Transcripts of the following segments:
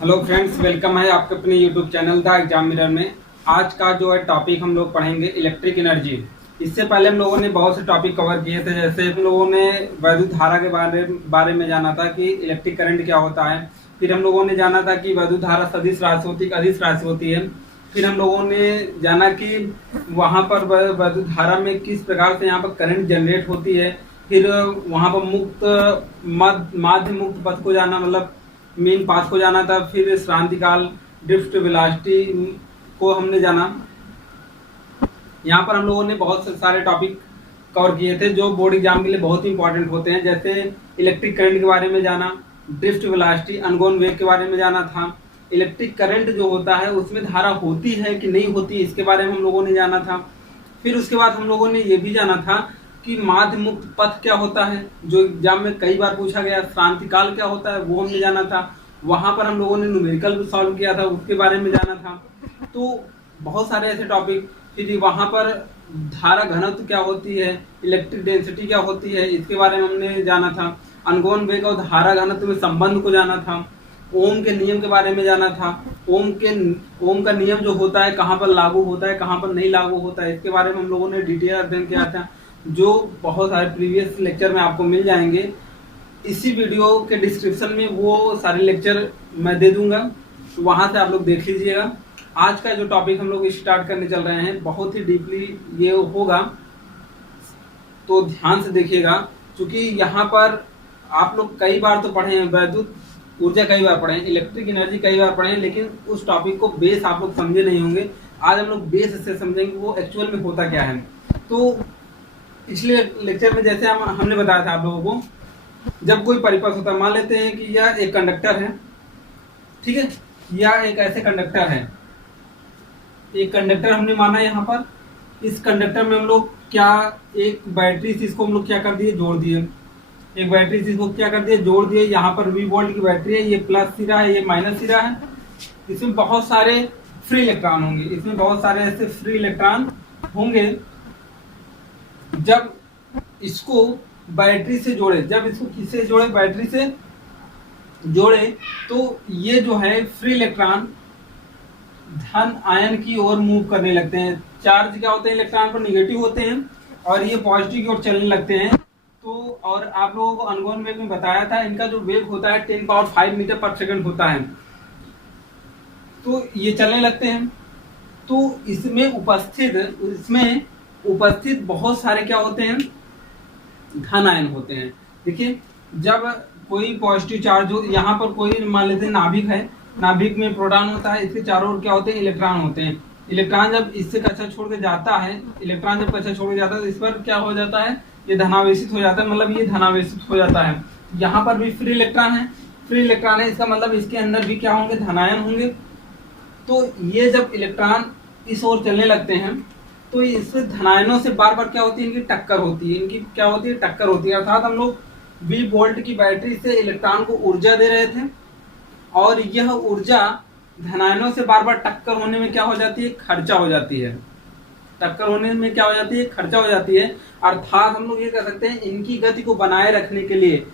Hello friends, welcome है आपके अपने YouTube channel the exam mirror में। आज का जो है टॉपिक हम लोग पढ़ेंगे इलेक्ट्रिक एनर्जी। इससे पहले हम लोगों ने बहुत से टॉपिक कवर किए थे, जैसे हम लोगों ने वैद्युत धारा के बारे में जाना था कि इलेक्ट्रिक करंट क्या होता है। फिर हम लोगों ने जाना था कि वैद्युत धारा सदिश राशि होती है, अदिश राशि होती है। फिर हम लोगों ने जाना कि वहाँ पर वैद्युत धारा में किस प्रकार से यहाँ पर करंट जनरेट होती है। फिर वहाँ पर माध्य मुक्त पथ को जाना, मतलब मेन पाथ को जाना था। फिर श्रांति काल, ड्रिफ्ट, वेलोसिटी को हमने जाना। यहाँ पर हम लोगों ने बहुत सारे टॉपिक कवर किए थे जो बोर्ड एग्जाम के लिए बहुत ही इंपॉर्टेंट होते हैं, जैसे इलेक्ट्रिक करंट के बारे में जाना, ड्रिफ्ट, वेलोसिटी, अनगोन वेग के बारे में जाना था। इलेक्ट्रिक करंट जो होता है उसमें धारा होती है कि नहीं होती, इसके बारे में हम लोगों ने जाना था। फिर उसके बाद हम लोगों ने ये भी जाना था कि माध्य मुक्त पथ क्या होता है, जो एग्जाम में कई बार पूछा गया। क्रांति काल क्या होता है वो हमने जाना था। वहां पर हम लोगों ने न्यूमेरिकल भी सॉल्व किया था, उसके बारे में जाना था। तो बहुत सारे ऐसे टॉपिक। फिर वहां पर धारा घनत्व क्या होती है, इलेक्ट्रिक डेंसिटी क्या होती है, इसके बारे में हमने जाना था। अनगोन वेग और धारा घनत्व में संबंध को जाना था। ओम के नियम के बारे में जाना था। ओम का नियम जो होता है कहाँ पर लागू होता है, कहाँ पर नहीं लागू होता है, इसके बारे में हम लोगों ने डिटेल अध्ययन किया था, जो बहुत सारे प्रीवियस लेक्चर में आपको मिल जाएंगे। इसी वीडियो के डिस्क्रिप्शन में वो सारे लेक्चर मैं दे दूंगा, तो वहां से आप लोग देख लीजिएगा। आज का जो टॉपिक हम लोग स्टार्ट करने चल रहे हैं बहुत ही डीपली ये होगा, तो ध्यान से देखिएगा। क्योंकि यहाँ पर आप लोग कई बार तो पढ़े हैं, वैद्युत ऊर्जा कई बार पढ़े हैं, इलेक्ट्रिक एनर्जी कई बार पढ़े हैं, लेकिन उस टॉपिक को बेस आप लोग समझे नहीं होंगे। आज हम लोग बेस से समझेंगे वो एक्चुअल में होता क्या है। तो पिछले लेक्चर में जैसे हमने बताया था आप लोगों को, जब कोई परिपथ होता है, मान लेते हैं कि यह एक कंडक्टर है, ठीक है, यह एक ऐसे कंडक्टर है। एक कंडक्टर हमने माना यहाँ पर। इस कंडक्टर में हम लोग क्या, एक बैटरी से इसको हम लोग क्या कर दिए, जोड़ दिए। एक बैटरी से इसको क्या कर दिए, जोड़ दिए। यहाँ पर V वोल्ट की बैटरी है, ये प्लस सिरा है, ये माइनस सिरा है। इसमें बहुत सारे फ्री इलेक्ट्रॉन होंगे, इसमें बहुत सारे ऐसे फ्री इलेक्ट्रॉन होंगे। जब इसको बैटरी से जोड़े, जब इसको किससे जोड़े, बैटरी से जोड़े, तो ये जो है फ्री इलेक्ट्रॉन धन आयन की ओर मूव करने लगते हैं। चार्ज क्या होते हैं इलेक्ट्रॉन पर, निगेटिव होते हैं, और ये पॉजिटिव की ओर चलने लगते हैं। तो और आप लोगों को अनगोन वेग में बताया था, इनका जो वेग होता है 10⁵ मीटर पर सेकंड होता है। तो ये चलने लगते हैं। तो इसमें उपस्थित बहुत सारे क्या होते हैं, धन आयन होते हैं। देखिए, जब कोई पॉजिटिव चार्ज हो, यहाँ पर कोई मान लेते हैं नाभिक है, नाभिक में प्रोटॉन होता है, इसके चारों ओर क्या होते हैं, इलेक्ट्रॉन होते हैं। इलेक्ट्रॉन जब इससे कक्षा छोड़ के जाता है, इलेक्ट्रॉन जब कक्षा छोड़ के जाता है तो इस पर क्या हो जाता है, ये धनावेशित हो जाता है, मतलब ये धनावेशित हो जाता है। यहाँ पर भी फ्री इलेक्ट्रॉन है, फ्री इलेक्ट्रॉन है, इसका मतलब इसके अंदर भी क्या होंगे, धनायन होंगे। तो ये जब इलेक्ट्रॉन इस ओर चलने लगते हैं तो इससे धनायनों से बार बार क्या होती है, इनकी टक्कर होती है। इनकी क्या होती है, टक्कर होती है। अर्थात हम लोग V वोल्ट की बैटरी से इलेक्ट्रॉन को ऊर्जा दे रहे थे, और यह ऊर्जा धनायनों से बार बार टक्कर होने में क्या हो जाती है, खर्चा हो जाती है। टक्कर होने में क्या हो जाती है, खर्चा हो जाती है। अर्थात हम लोग ये कह सकते हैं, इनकी गति को बनाए रखने के लिए,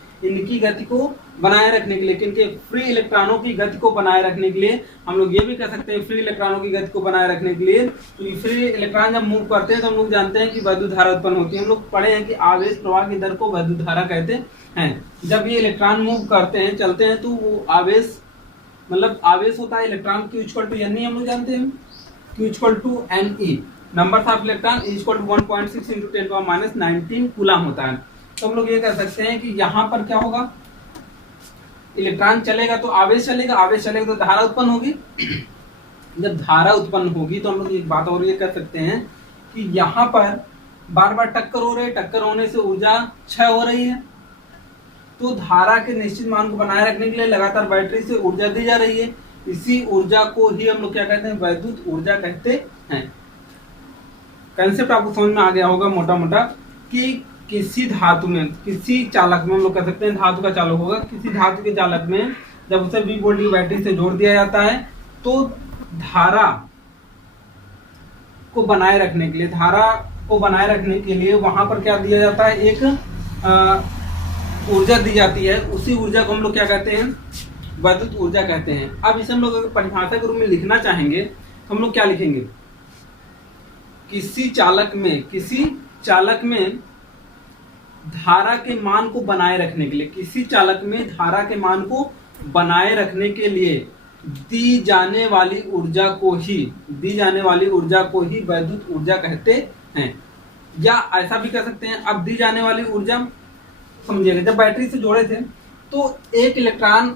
किनके फ्री इलेक्ट्रॉनों की गति को बनाए रखने के लिए, हम लोग ये भी कह सकते हैं फ्री इलेक्ट्रॉनों की गति को बनाए रखने के लिए, तो फ्री इलेक्ट्रॉन जब मूव करते हैं तो हम लोग जानते हैं कि वैद्युत धारा उत्पन्न होती है। हम लोग पढ़े हैं कि आवेश प्रवाह की दर को वैद्युत धारा कहते हैं। जब ये इलेक्ट्रॉन मूव करते हैं, चलते हैं, तो वो आवेश, मतलब आवेश होता है इलेक्ट्रॉन Q = NE, हम लोग जानते हैं Q = NE, number of electron = 1.6 × 10⁻19 coulomb होता है। तो हम लोग ये कह सकते हैं कि यहाँ पर क्या होगा, इलेक्ट्रॉन चलेगा तो आवेश चलेगा, आवेश चलेगा तो धारा उत्पन्न होगी। जब धारा उत्पन्न होगी तो हम लोग एक बात और ये कह सकते हैं कि यहाँ पर बार बार टक्कर हो रही है, टक्कर होने से ऊर्जा क्षय हो रही है। तो धारा के निश्चित मान को बनाए रखने के लिए लगातार बैटरी से ऊर्जा दी जा रही है। इसी ऊर्जा को ही हम लोग क्या कहते हैं, वैद्युत ऊर्जा कहते हैं। कंसेप्ट आपको समझ में आ गया होगा मोटा मोटा, कि किसी धातु में, किसी चालक में, हम लोग कह सकते हैं धातु का चालक होगा, किसी धातु के चालक में जब उसे V वोल्ट की बैटरी से जोड़ दिया जाता है, तो धारा को बनाए रखने के लिए वहां पर क्या दिया जाता है, एक ऊर्जा दी जाती है। उसी ऊर्जा को हम लोग क्या कहते हैं, वैद्युत ऊर्जा कहते हैं। अब इसे हम लोग अगर परिभाषा के रूप में लिखना चाहेंगे तो हम लोग क्या लिखेंगे, किसी चालक में धारा के मान को बनाए रखने के लिए, किसी चालक में धारा के मान को बनाए रखने के लिए दी जाने वाली ऊर्जा को ही वैद्युत ऊर्जा कहते हैं। या ऐसा भी कह सकते हैं, अब दी जाने वाली ऊर्जा समझिएगा, जब बैटरी से जोड़े थे तो एक इलेक्ट्रॉन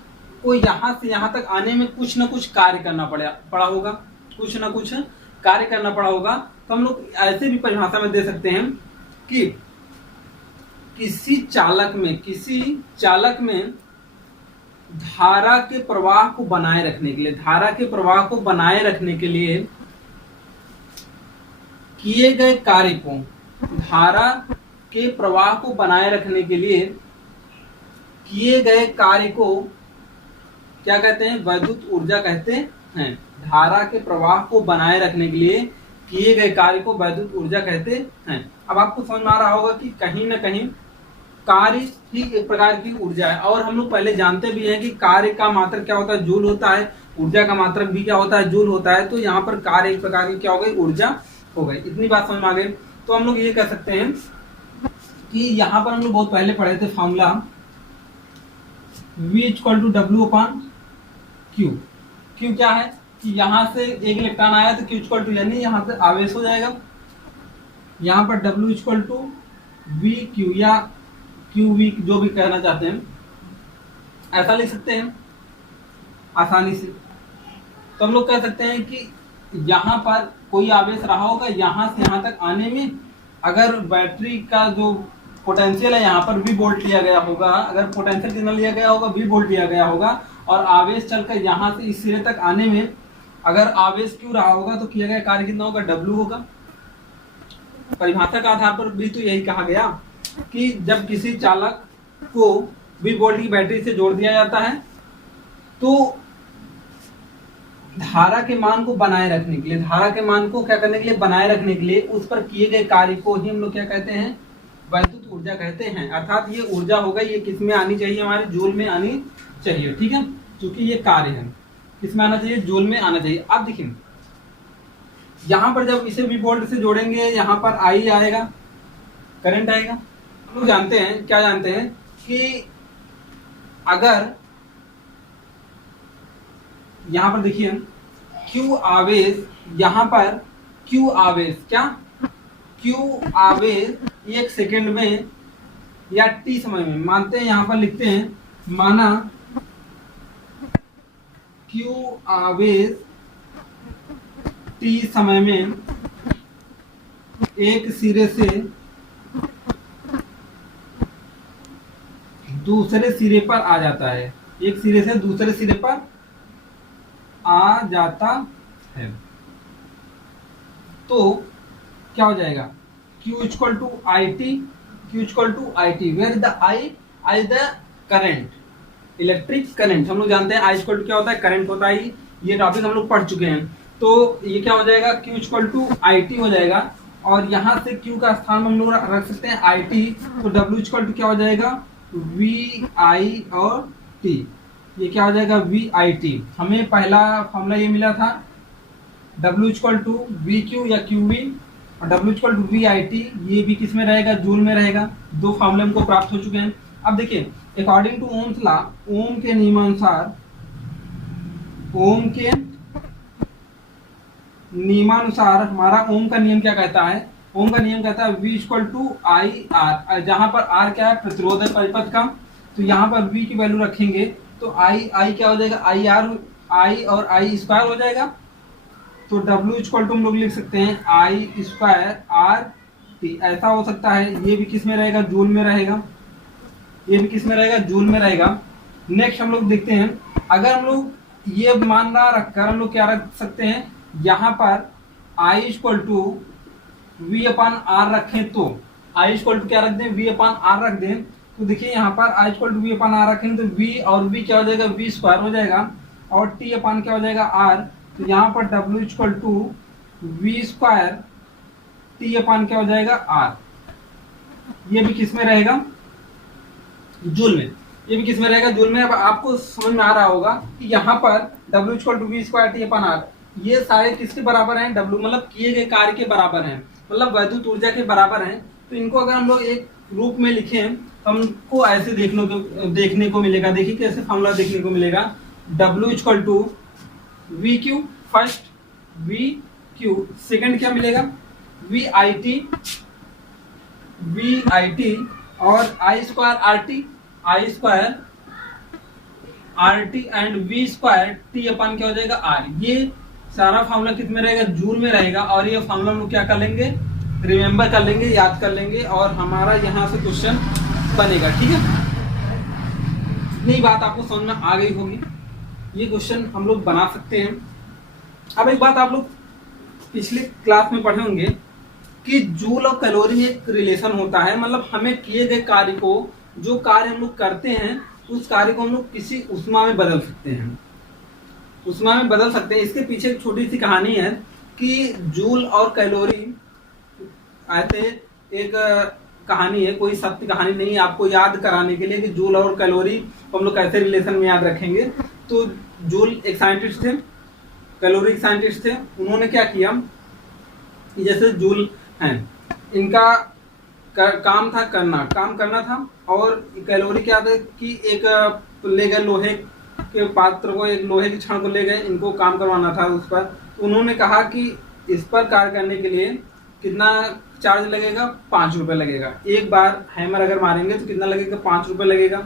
को यहां से यहां तक आने में कुछ ना कुछ कार्य करना पड़ा होगा, तो हम लोग ऐसे भी परिभाषा में दे सकते हैं कि किसी चालक में धारा के प्रवाह को बनाए रखने के लिए किए गए कार्य को, धारा के प्रवाह को बनाए रखने के लिए किए गए कार्य को क्या कहते हैं, वैद्युत ऊर्जा कहते हैं। धारा के प्रवाह को बनाए रखने के लिए किए गए कार्य को वैद्युत ऊर्जा कहते हैं। अब आपको समझ में आ रहा होगा कि कहीं ना कहीं कार्य ही एक प्रकार की ऊर्जा है, और हम लोग पहले जानते भी हैं कि कार्य का मात्रक क्या होता है, जूल होता है, ऊर्जा का मात्रक भी क्या होता है, जूल होता है। तो यहाँ पर कार्य एक प्रकार की क्या हो गई, ऊर्जा हो गई। इतनी बात समझ में आ गई। तो हम लोग ये कह सकते हैं कि यहाँ पर हम लोग बहुत पहले पढ़े थे फॉर्मूला V = W/Q। Q क्या है कि यहाँ से एक इलेक्ट्रॉन आया तो Q = यानी यहाँ से आवेश हो जाएगा, यहाँ पर W = VQ या QV जो भी कहना चाहते हैं, ऐसा लिख सकते हैं आसानी से। तो हम लोग कह सकते हैं कि यहाँ पर कोई आवेश रहा होगा, यहाँ से यहाँ तक आने में अगर बैटरी का जो पोटेंशियल है यहाँ पर V वोल्ट लिया गया होगा, अगर पोटेंशियल कितना लिया गया होगा, V वोल्ट लिया गया होगा, और आवेश चलकर यहाँ से इस सिरे तक आने में अगर आवेश Q रहा होगा तो किया गया कार्य कितना होगा, W होगा। परिभाषा का आधार पर भी तो यही कहा गया कि जब किसी चालक को V वोल्ट की बैटरी से जोड़ दिया जाता है तो धारा के मान को बनाए रखने के लिए, धारा के मान को क्या करने के लिए, बनाए रखने के लिए उस पर किए गए कार्य को ही हम लोग क्या कहते हैं, वैद्युत ऊर्जा कहते हैं। अर्थात ये ऊर्जा हो गई, ये किस में आनी चाहिए, हमारे जूल में आनी चाहिए, ठीक है, क्योंकि ये कार्य है, किस में आना चाहिए, जूल में आना चाहिए। अब देखिए यहाँ पर जब इसे V वोल्ट से जोड़ेंगे, यहाँ पर I आएगा, करंट आएगा। हम लोग जानते हैं, क्या जानते हैं कि अगर यहाँ पर देखिए Q आवेश, यहाँ पर Q आवेश क्या, Q आवेश 1 सेकेंड में या T समय में, मानते हैं यहाँ पर लिखते हैं, माना Q आवेश T समय में एक सिरे से दूसरे सिरे पर आ जाता है, एक सिरे से दूसरे सिरे पर आ जाता है, तो क्या हो जाएगा, Q = IT, where the I is the current, electric current. हम लोग जानते हैं I = क्या होता है, करंट होता है, ये टॉपिक हम लोग पढ़ चुके हैं। तो ये क्या हो जाएगा, Q = IT हो जाएगा, और यहाँ से Q का स्थान हम लोग रख सकते हैं IT, तो W = क्या हो जाएगा, VI और T, ये क्या हो जाएगा, VIT। हमें पहला फॉर्मूला ये मिला था W = VQ या QV, और W = VIT, ये भी किस में रहेगा, जूल में रहेगा। दो फॉर्मूले हमको प्राप्त हो चुके हैं। अब देखिए अकॉर्डिंग टू ओम्स लॉ, ओम के नियमानुसार हमारा ओम का नियम क्या कहता है, ओम का नियम कहता है V = IR, जहां पर R क्या है, प्रतिरोध है परिपथ का, तो यहाँ पर V की वैल्यू रखेंगे तो I क्या हो जाएगा, I और I² हो जाएगा। तो W = हम लोग लिख सकते हैं I²RT, ऐसा हो सकता है। ये भी किस में रहेगा, जूल में रहेगा, ये भी किस में रहेगा, जूल में रहेगा। नेक्स्ट हम लोग देखते हैं, अगर हम लोग ये मान ना रखकर हम लोग क्या रख सकते हैं, यहाँ पर I = V/R रखें, तो I = क्या रख दें, V/R रख दें, तो देखिए यहाँ पर I = V/R रखें तो V और V क्या हो जाएगा, V² हो जाएगा, और T अपान क्या हो जाएगा, R। तो यहाँ पर W = V² T अपान क्या हो जाएगा, R। ये भी किस में रहेगा, जूल में। ये भी किस में रहेगा, जूल में। अब आपको समझ में आ रहा होगा कि यहाँ पर W equal to V square T upon R, ये सारे किसके बराबर हैं, W मतलब किए गए कार्य के बराबर हैं, मतलब वैद्युत ऊर्जा के बराबर हैं। तो इनको अगर हम लोग एक रूप में लिखें तो हमको ऐसे देखने को मिलेगा। देखिए कैसे फॉर्मूला देखने को मिलेगा, W equal to V Q, first V Q, second क्या मिलेगा वी आई टी और I square R T and V square T अपन क्या हो जाएगा आर। ये सारा फॉर्मूला किस में रहेगा, जूल में रहेगा। और ये फॉर्मूला हम लोग क्या कर लेंगे, रिमेम्बर कर लेंगे, याद कर लेंगे, और हमारा यहाँ से क्वेश्चन बनेगा। ठीक है, इतनी बात आपको समझ में आ गई होगी। ये क्वेश्चन हम लोग बना सकते हैं। अब एक बात आप लोग पिछले क्लास में पढ़े होंगे कि जूल और कैलोरी में एक रिलेशन होता है, मतलब हमें किए गए कार्य को, जो कार्य हम लोग करते हैं उस कार्य को हम लोग किसी उष्मा में बदल सकते हैं, उष्मा में बदल सकते हैं। इसके पीछे एक छोटी सी कहानी है कि जूल और कैलोरी ऐसे एक कहानी है, कोई सत्य कहानी नहीं है, आपको याद कराने के लिए कि जूल और कैलोरी को हम लोग कैसे रिलेशन में याद रखेंगे। तो जूल एक साइंटिस्ट थे, कैलोरी एक साइंटिस्ट थे। उन्होंने क्या किया, जैसे जूल हैं, इनका काम करना था, और कैलोरी क्या था कि एक ले गए लोहे के पात्र को, एक लोहे की छड़ को ले गए, इनको काम करवाना था उस पर। तो उन्होंने कहा कि इस पर कार्य करने के लिए कितना चार्ज लगेगा, 5 रुपए लगेगा। एक बार हैमर अगर मारेंगे तो कितना लगेगा, 5 रुपए लगेगा।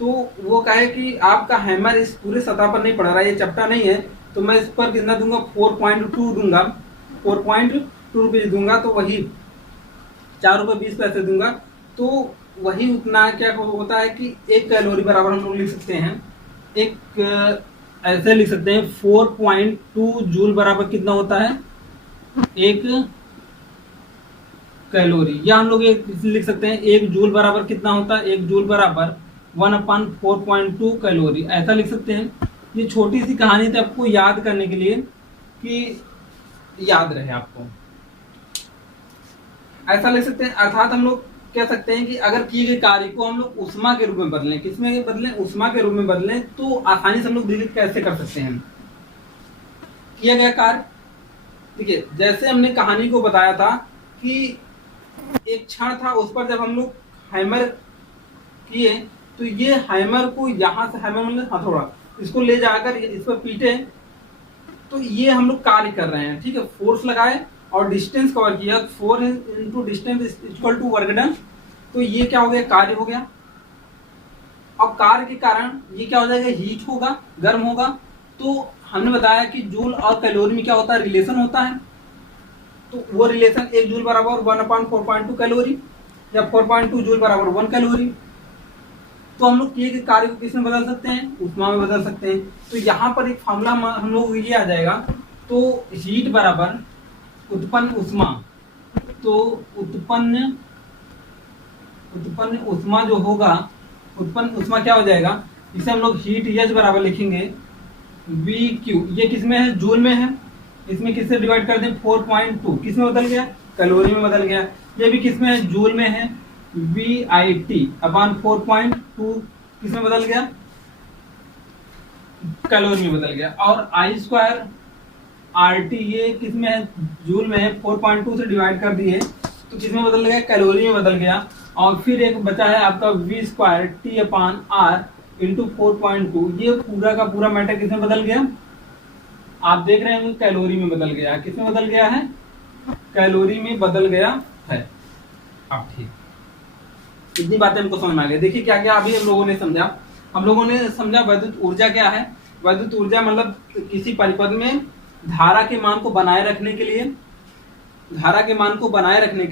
तो वो कहे कि आपका हैमर इस पूरे सतह पर नहीं पड़ रहा है, ये चपटा नहीं है, तो मैं इस पर कितना दूंगा, 4.2 दूंगा, 4.2 रुपीज दूंगा, तो वही 4 रुपए 20 पैसे दूंगा। तो वही उतना क्या होता है कि 1 कैलोरी बराबर हम लोग लिख सकते हैं, एक ऐसे लिख सकते हैं 4.2 जूल बराबर कितना होता है, 1 कैलोरी। या हम लोग एक लिख सकते हैं 1 जूल बराबर कितना होता है, 1 जूल बराबर 1/4.2 कैलोरी, ऐसा लिख सकते हैं। ये छोटी सी कहानी थी आपको याद करने के लिए कि याद रहे आपको, ऐसा लिख सकते हैं। अर्थात हम लोग कह सकते हैं कि अगर किए गए कार्य को हम लोग उष्मा के रूप में बदलें, किसमें बदलें, उष्मा के रूप में बदलें, तो आसानी से हम लोग देखिए कैसे कर सकते हैं। किया गया कार्य, देखिए जैसे हमने कहानी को बताया था कि एक क्षण था, उस पर जब हम लोग हैमर किए तो ये हैमर को यहाँ से, हैमर मतलब हथौड़ा, इसको ले जाकर इस पर पीटे, तो ये हम लोग कार्य कर रहे हैं। ठीक है, फोर्स लगाए और डिस्टेंस कवर किया, 4 into distance equal to work done. तो ये क्या हो गया, कार्य हो गया। और कार्य के कारण ये क्या हो जाएगा, हीट होगा, गर्म होगा। तो हमने बताया कि जूल और कैलोरी में क्या होता है, रिलेशन होता है। तो वो रिलेशन 1 जूल बराबर 1/4.2 कैलोरी, या 4.2 जूल बराबर 1 कैलोरी। तो हम लोग किए गए कार्य को किसमें बदल सकते हैं, उष्मा में बदल सकते हैं। तो यहाँ पर एक फॉर्मूला हम लोग ये आ जाएगा, तो हीट बराबर उत्पन्न उष्मा, तो उत्पन्न उष्मा जो होगा, उत्पन्न उष्मा क्या हो जाएगा, इसे हम लोग हीट H बराबर लिखेंगे वी क्यू। ये किसमें है, जूल में है, इसमें किससे डिवाइड कर दें, 4.2, किसमें बदल गया, कैलोरी में बदल गया। ये भी किसमें है, जूल में है, वी आई टी अपॉन 4.2 किसमें बदल गया, कैलोरी में बदल गया। और आई स्क्वायर आर टी ये किसमें है, जूल में है, 4.2 से डिवाइड कर दिए तो किसमें बदल गया, कैलोरी में बदल गया। और फिर एक बचा है आपका V square T upon R into 4.2, ये पूरा का पूरा मैटर किसमें बदल गया, आप देख रहे हैं कैलोरी में बदल गया। किसमें बदल गया है, कैलोरी में बदल गया है। अब ठीक, इतनी बातें हमको समझ में आ गई। देखिए क्या क्या अभी हम लोगों ने समझा वैद्युत ऊर्जा क्या है। वैद्युत ऊर्जा मतलब किसी परिपथ में धारा के मान को बनाए रखने के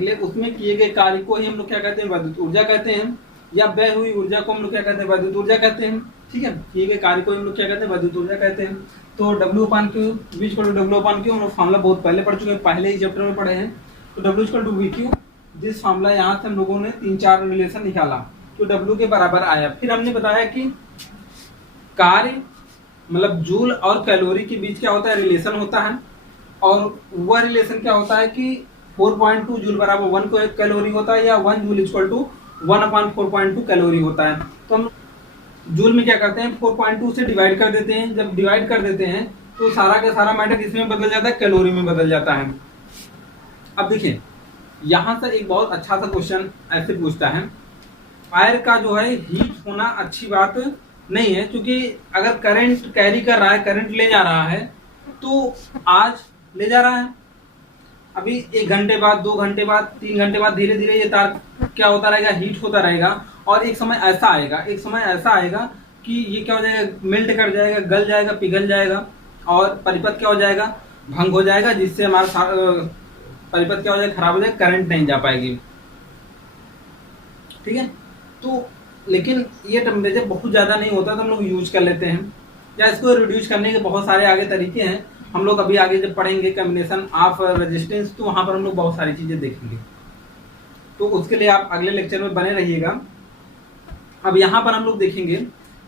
लिए, उसमें किए गए कार्य को ही हम लोग क्या कहते हैं, वैद्युत ऊर्जा कहते हैं। या व्यय हुई ऊर्जा को हम लोग क्या कहते हैं, वैद्युत ऊर्जा कहते हैं। ठीक है, किए गए कार्य को हम लोग क्या कहते हैं, वैद्युत ऊर्जा कहते हैं। तो W/Q, V/W/Q हम लोग फॉर्मूला बहुत पहले पढ़ चुके हैं, पहले ही चैप्टर में पढ़े हैं। तो W/VQ, जिस फॉर्मूला यहाँ से हम लोगों ने 3-4 रिलेशन निकाला तो W के बराबर आया। फिर हमने बताया कि कार्य मतलब जूल और कैलोरी के बीच क्या होता है, रिलेशन होता है। और वह रिलेशन क्या होता है कि 4.2 जूल बराबर 1 कैलोरी होता है, या 1 जूल इक्वल टू 1/4.2 कैलोरी होता है। तो हम जूल में क्या करते हैं 4.2 से डिवाइड कर देते हैं। जब डिवाइड कर देते हैं तो सारा का सारा मैटर किसमें बदल जाता है, कैलोरी में बदल जाता है। अब देखिए यहाँ से एक बहुत अच्छा सा क्वेश्चन ऐसे पूछता है, फायर का जो है हीट होना अच्छी बात नहीं है, क्योंकि अगर करंट कैरी कर रहा है, करंट ले जा रहा है, तो आज ले जा रहा है, अभी 1 घंटे बाद, 2 घंटे बाद, 3 घंटे बाद धीरे धीरे ये तार क्या होता रहेगा, हीट होता रहेगा। और एक समय ऐसा आएगा, एक समय ऐसा आएगा कि ये क्या हो जाएगा, मेल्ट कर जाएगा, गल जाएगा, पिघल जाएगा और परिपथ क्या हो जाएगा, भंग हो जाएगा, जिससे हमारा परिपथ क्या हो जाएगा, खराब हो जाएगा, करंट नहीं जा पाएगी। ठीक है, तो लेकिन ये टेम्परेचर बहुत ज़्यादा नहीं होता तो हम लोग यूज कर लेते हैं, या इसको रिड्यूस करने के बहुत सारे आगे तरीके हैं। हम लोग अभी आगे जब पढ़ेंगे कॉम्बिनेशन ऑफ रेजिस्टेंस, तो वहाँ पर हम लोग बहुत सारी चीज़ें देखेंगे, तो उसके लिए आप अगले लेक्चर में बने रहिएगा। अब यहाँ पर हम लोग देखेंगे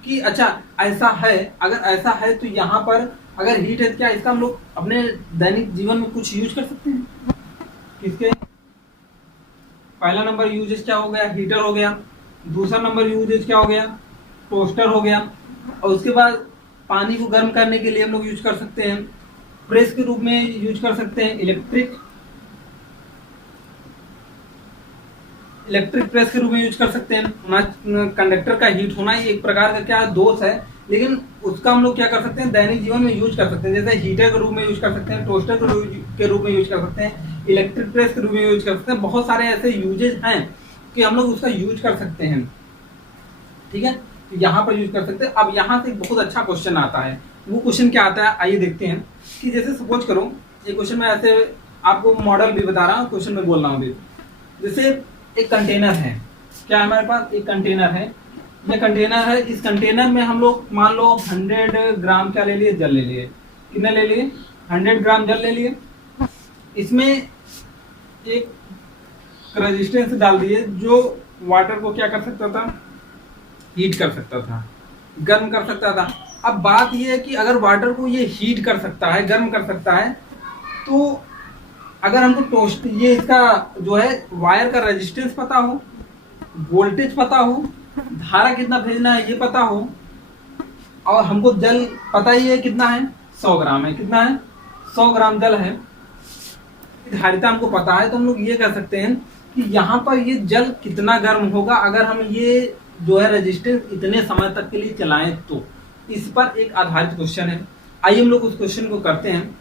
कि अच्छा ऐसा है, अगर ऐसा है तो यहाँ पर अगर हीट है, क्या इसका हम लोग अपने दैनिक जीवन में कुछ यूज कर सकते हैं? किसके? पहला नंबर यूजेज क्या हो गया, हीटर हो गया। दूसरा नंबर यूजेज क्या हो गया, टोस्टर हो गया। और उसके बाद पानी को गर्म करने के लिए हम लोग यूज कर सकते हैं, प्रेस के रूप में यूज कर सकते हैं, इलेक्ट्रिक प्रेस के रूप में यूज कर सकते हैं। कंडक्टर का हीट होना एक प्रकार का क्या दोष है, लेकिन उसका हम लोग क्या कर सकते हैं, दैनिक जीवन में यूज कर सकते हैं। जैसे हीटर के रूप में यूज कर सकते हैं, टोस्टर के रूप में यूज कर सकते हैं, इलेक्ट्रिक प्रेस के रूप में यूज कर सकते हैं। बहुत सारे ऐसे यूजेज हैं कि हम लोग उसका यूज कर सकते हैं। ठीक है, तो यहाँ पर यूज कर सकते हैं। अब यहाँ से एक बहुत अच्छा क्वेश्चन आता है, वो क्वेश्चन क्या आता है आइए देखते हैं। कि जैसे सपोज करो, ये क्वेश्चन में ऐसे आपको मॉडल भी बता रहा हूँ, क्वेश्चन में बोल रहा हूँ भी। जैसे एक कंटेनर है, क्या हमारे पास एक कंटेनर है, ये कंटेनर है। इस कंटेनर में हम लोग मान लो 100 ग्राम क्या ले लिए, जल ले लिए। कितना ले लिए, 100 ग्राम जल ले लिए। इसमें एक रेजिस्टेंस डाल दिए जो वाटर को क्या कर सकता था, हीट कर सकता था, गर्म कर सकता था। अब बात यह है कि अगर वाटर को ये हीट कर सकता है, गर्म कर सकता है, तो अगर हमको टोस्ट ये इसका जो है वायर का रेजिस्टेंस पता हो, वोल्टेज पता हो, धारा कितना भेजना है ये पता हो, और हमको जल पता ही है कितना है, 100 ग्राम है। कितना है, 100 ग्राम जल है। धारिता हमको पता है, तो हम लोग ये कह सकते हैं कि यहाँ पर ये जल कितना गर्म होगा अगर हम ये जो है रेजिस्टेंस इतने समय तक के लिए चलाएं। तो इस पर एक आधारित क्वेश्चन है, आइए हम लोग उस क्वेश्चन को करते हैं।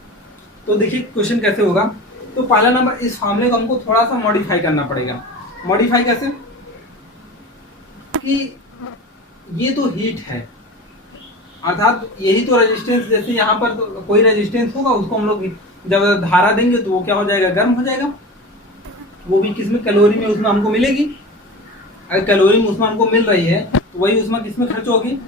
तो देखिए क्वेश्चन कैसे होगा। तो पहला नंबर, इस फॉर्मूले को हमको थोड़ा सा मॉडिफाई करना पड़ेगा। मॉडिफाई कैसे, कि ये तो हीट है, अर्थात यही तो रेजिस्टेंस, जैसे यहाँ पर तो कोई रेजिस्टेंस होगा, उसको हम लोग जब धारा देंगे तो वो क्या हो जाएगा, गर्म हो जाएगा। वो भी किसमें, कैलोरी में उसमें हमको मिलेगी। अगर कैलोरी में उसमें हमको मिल रही है तो वही उसमें किसमें खर्च होगी,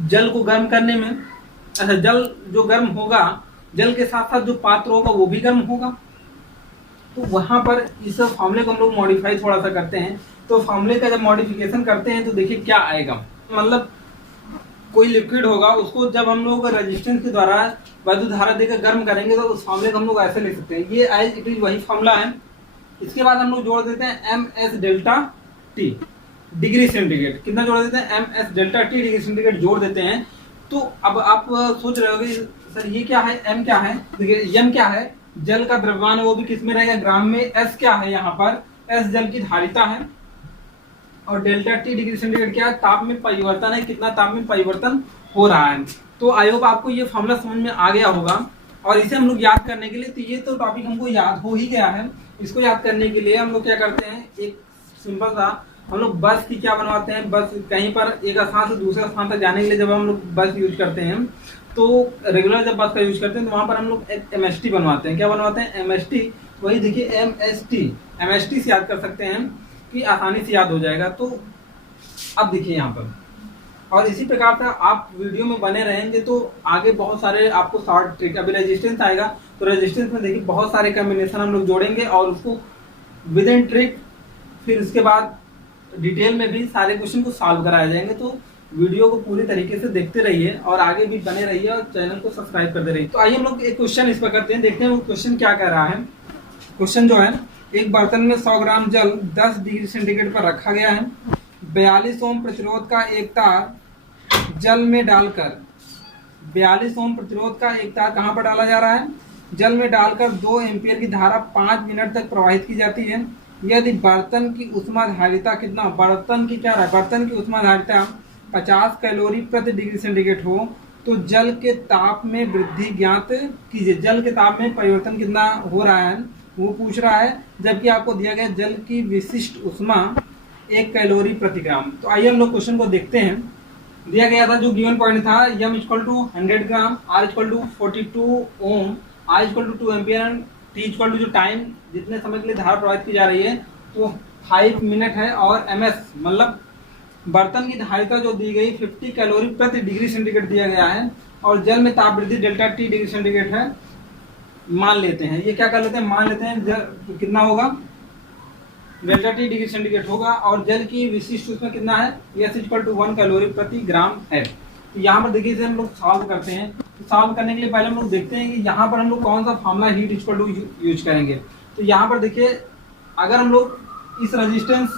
जल को गर्म करने में। अच्छा, जल जो गर्म होगा, जल के साथ साथ जो पात्र होगा वो भी गर्म होगा। तो वहां पर इस फॉर्मूले को हम लोग मॉडिफाई थोड़ा सा करते हैं। तो फॉर्मूले का जब मॉडिफिकेशन करते हैं तो देखिए क्या आएगा, मतलब कोई लिक्विड होगा, उसको जब हम लोग रेजिस्टेंस के द्वारा वैद्युत धारा देकर गर्म करेंगे तो उस फॉर्मूले को हम लोग ऐसे लिख सकते हैं, ये एज इट इज वही फॉर्मूला है। इसके बाद हम लोग जोड़ देते हैं MS delta T degree centigrade. कितना जोड़ देते हैं, MS delta T degree centigrade जोड़ देते हैं। तो अब आप सोच रहे होगे सर ये क्या है, M क्या है, देखिए M क्या है, जल का द्रव्यमान वो भी किसमें रहेगा, ग्राम में। S क्या है, यहाँ पर S जल की धारिता है, और डेल्टा T डिग्री सेंटीग्रेड क्या है, ताप में परिवर्तन है, कितना ताप में परिवर्तन हो रहा है। तो आई होप आपको ये फॉर्मूला समझ में आ गया होगा। और इसे हम लोग याद करने के लिए, तो ये तो टॉपिक हमको याद हो ही गया है। इसको याद करने के लिए हम लोग क्या करते हैं, एक सिंपल सा हम लोग बस की क्या बनवाते हैं, बस कहीं पर एक स्थान से दूसरे स्थान तक जाने के लिए जब हम लोग बस यूज करते हैं, तो रेगुलर जब बस का यूज करते हैं तो वहां पर हम लोग एक MST बनवाते हैं। क्या बनवाते हैं, MST। वही देखिए MST से याद कर सकते हैं कि आसानी से याद हो जाएगा। तो अब देखिए यहाँ पर, और इसी प्रकार से आप वीडियो में बने रहेंगे तो आगे बहुत सारे आपको शॉर्ट ट्रिक, अभी रेजिस्टेंस आएगा तो रेजिस्टेंस में देखिए बहुत सारे कॉम्बिनेशन हम लोग जोड़ेंगे और उसको विद इन ट्रिक, फिर उसके बाद डिटेल में भी सारे क्वेश्चन को सॉल्व कराए जाएंगे। तो वीडियो को पूरी तरीके से देखते रहिए और आगे भी बने रहिए और चैनल को सब्सक्राइब करते रहिए। तो आइए हम लोग एक क्वेश्चन इस पर करते हैं, देखते हैं वो क्वेश्चन क्या कह रहा है। क्वेश्चन जो है, एक बर्तन में 100 ग्राम जल 10 डिग्री सेंटीग्रेड पर रखा गया है। 42 ओम प्रतिरोध का एक तार जल में डालकर 42 ओम प्रतिरोध का एक तार कहाँ पर डाला जा रहा है? जल में डालकर 2 एम्पीयर की धारा 5 मिनट तक प्रवाहित की जाती है। यदि बर्तन की ऊष्माधारिता कितना, बर्तन की क्या रहा है, बर्तन की ऊष्माधारिता 50 कैलोरी प्रति डिग्री सेंटीग्रेड हो तो जल के ताप में वृद्धि ज्ञात कीजिए। जल के ताप में परिवर्तन कितना हो रहा है वो पूछ रहा है, जबकि आपको दिया गया जल की विशिष्ट ऊष्मा 1 कैलोरी प्रति ग्राम। तो आइए हम लोग क्वेश्चन को देखते हैं। दिया गया था जो गिवन पॉइंट था, m equal to 100 gram, r equal to 42 ohm, r equal to 2 ampere and t equal to जो टाइम जितने समय के लिए धारा प्रवाहित की जा रही है तो 5 मिनट है, और ms मतलब बर्तन की धारिता जो दी गई 50 कैलोरी प्रति डिग्री सेंटीग्रेड दिया गया है, और जल में ताप वृद्धि डेल्टा टी डिग्री सेंटीग्रेड है मान लेते हैं। ये क्या कर लेते हैं, मान लेते हैं तो कितना होगा, डेल्टा टी डिग्री सेंटीग्रेड होगा, और जल की विशिष्ट उसमें कितना है, एस इक्वल टू 1 कैलोरी प्रति ग्राम है। तो यहाँ पर देखिए इसे हम लोग सॉल्व करते हैं। तो सॉल्व करने के लिए पहले हम लोग देखते हैं कि यहाँ पर हम लोग कौन सा formula heat equal to use करेंगे। तो यहाँ पर देखिए अगर हम लोग इस रेजिस्टेंस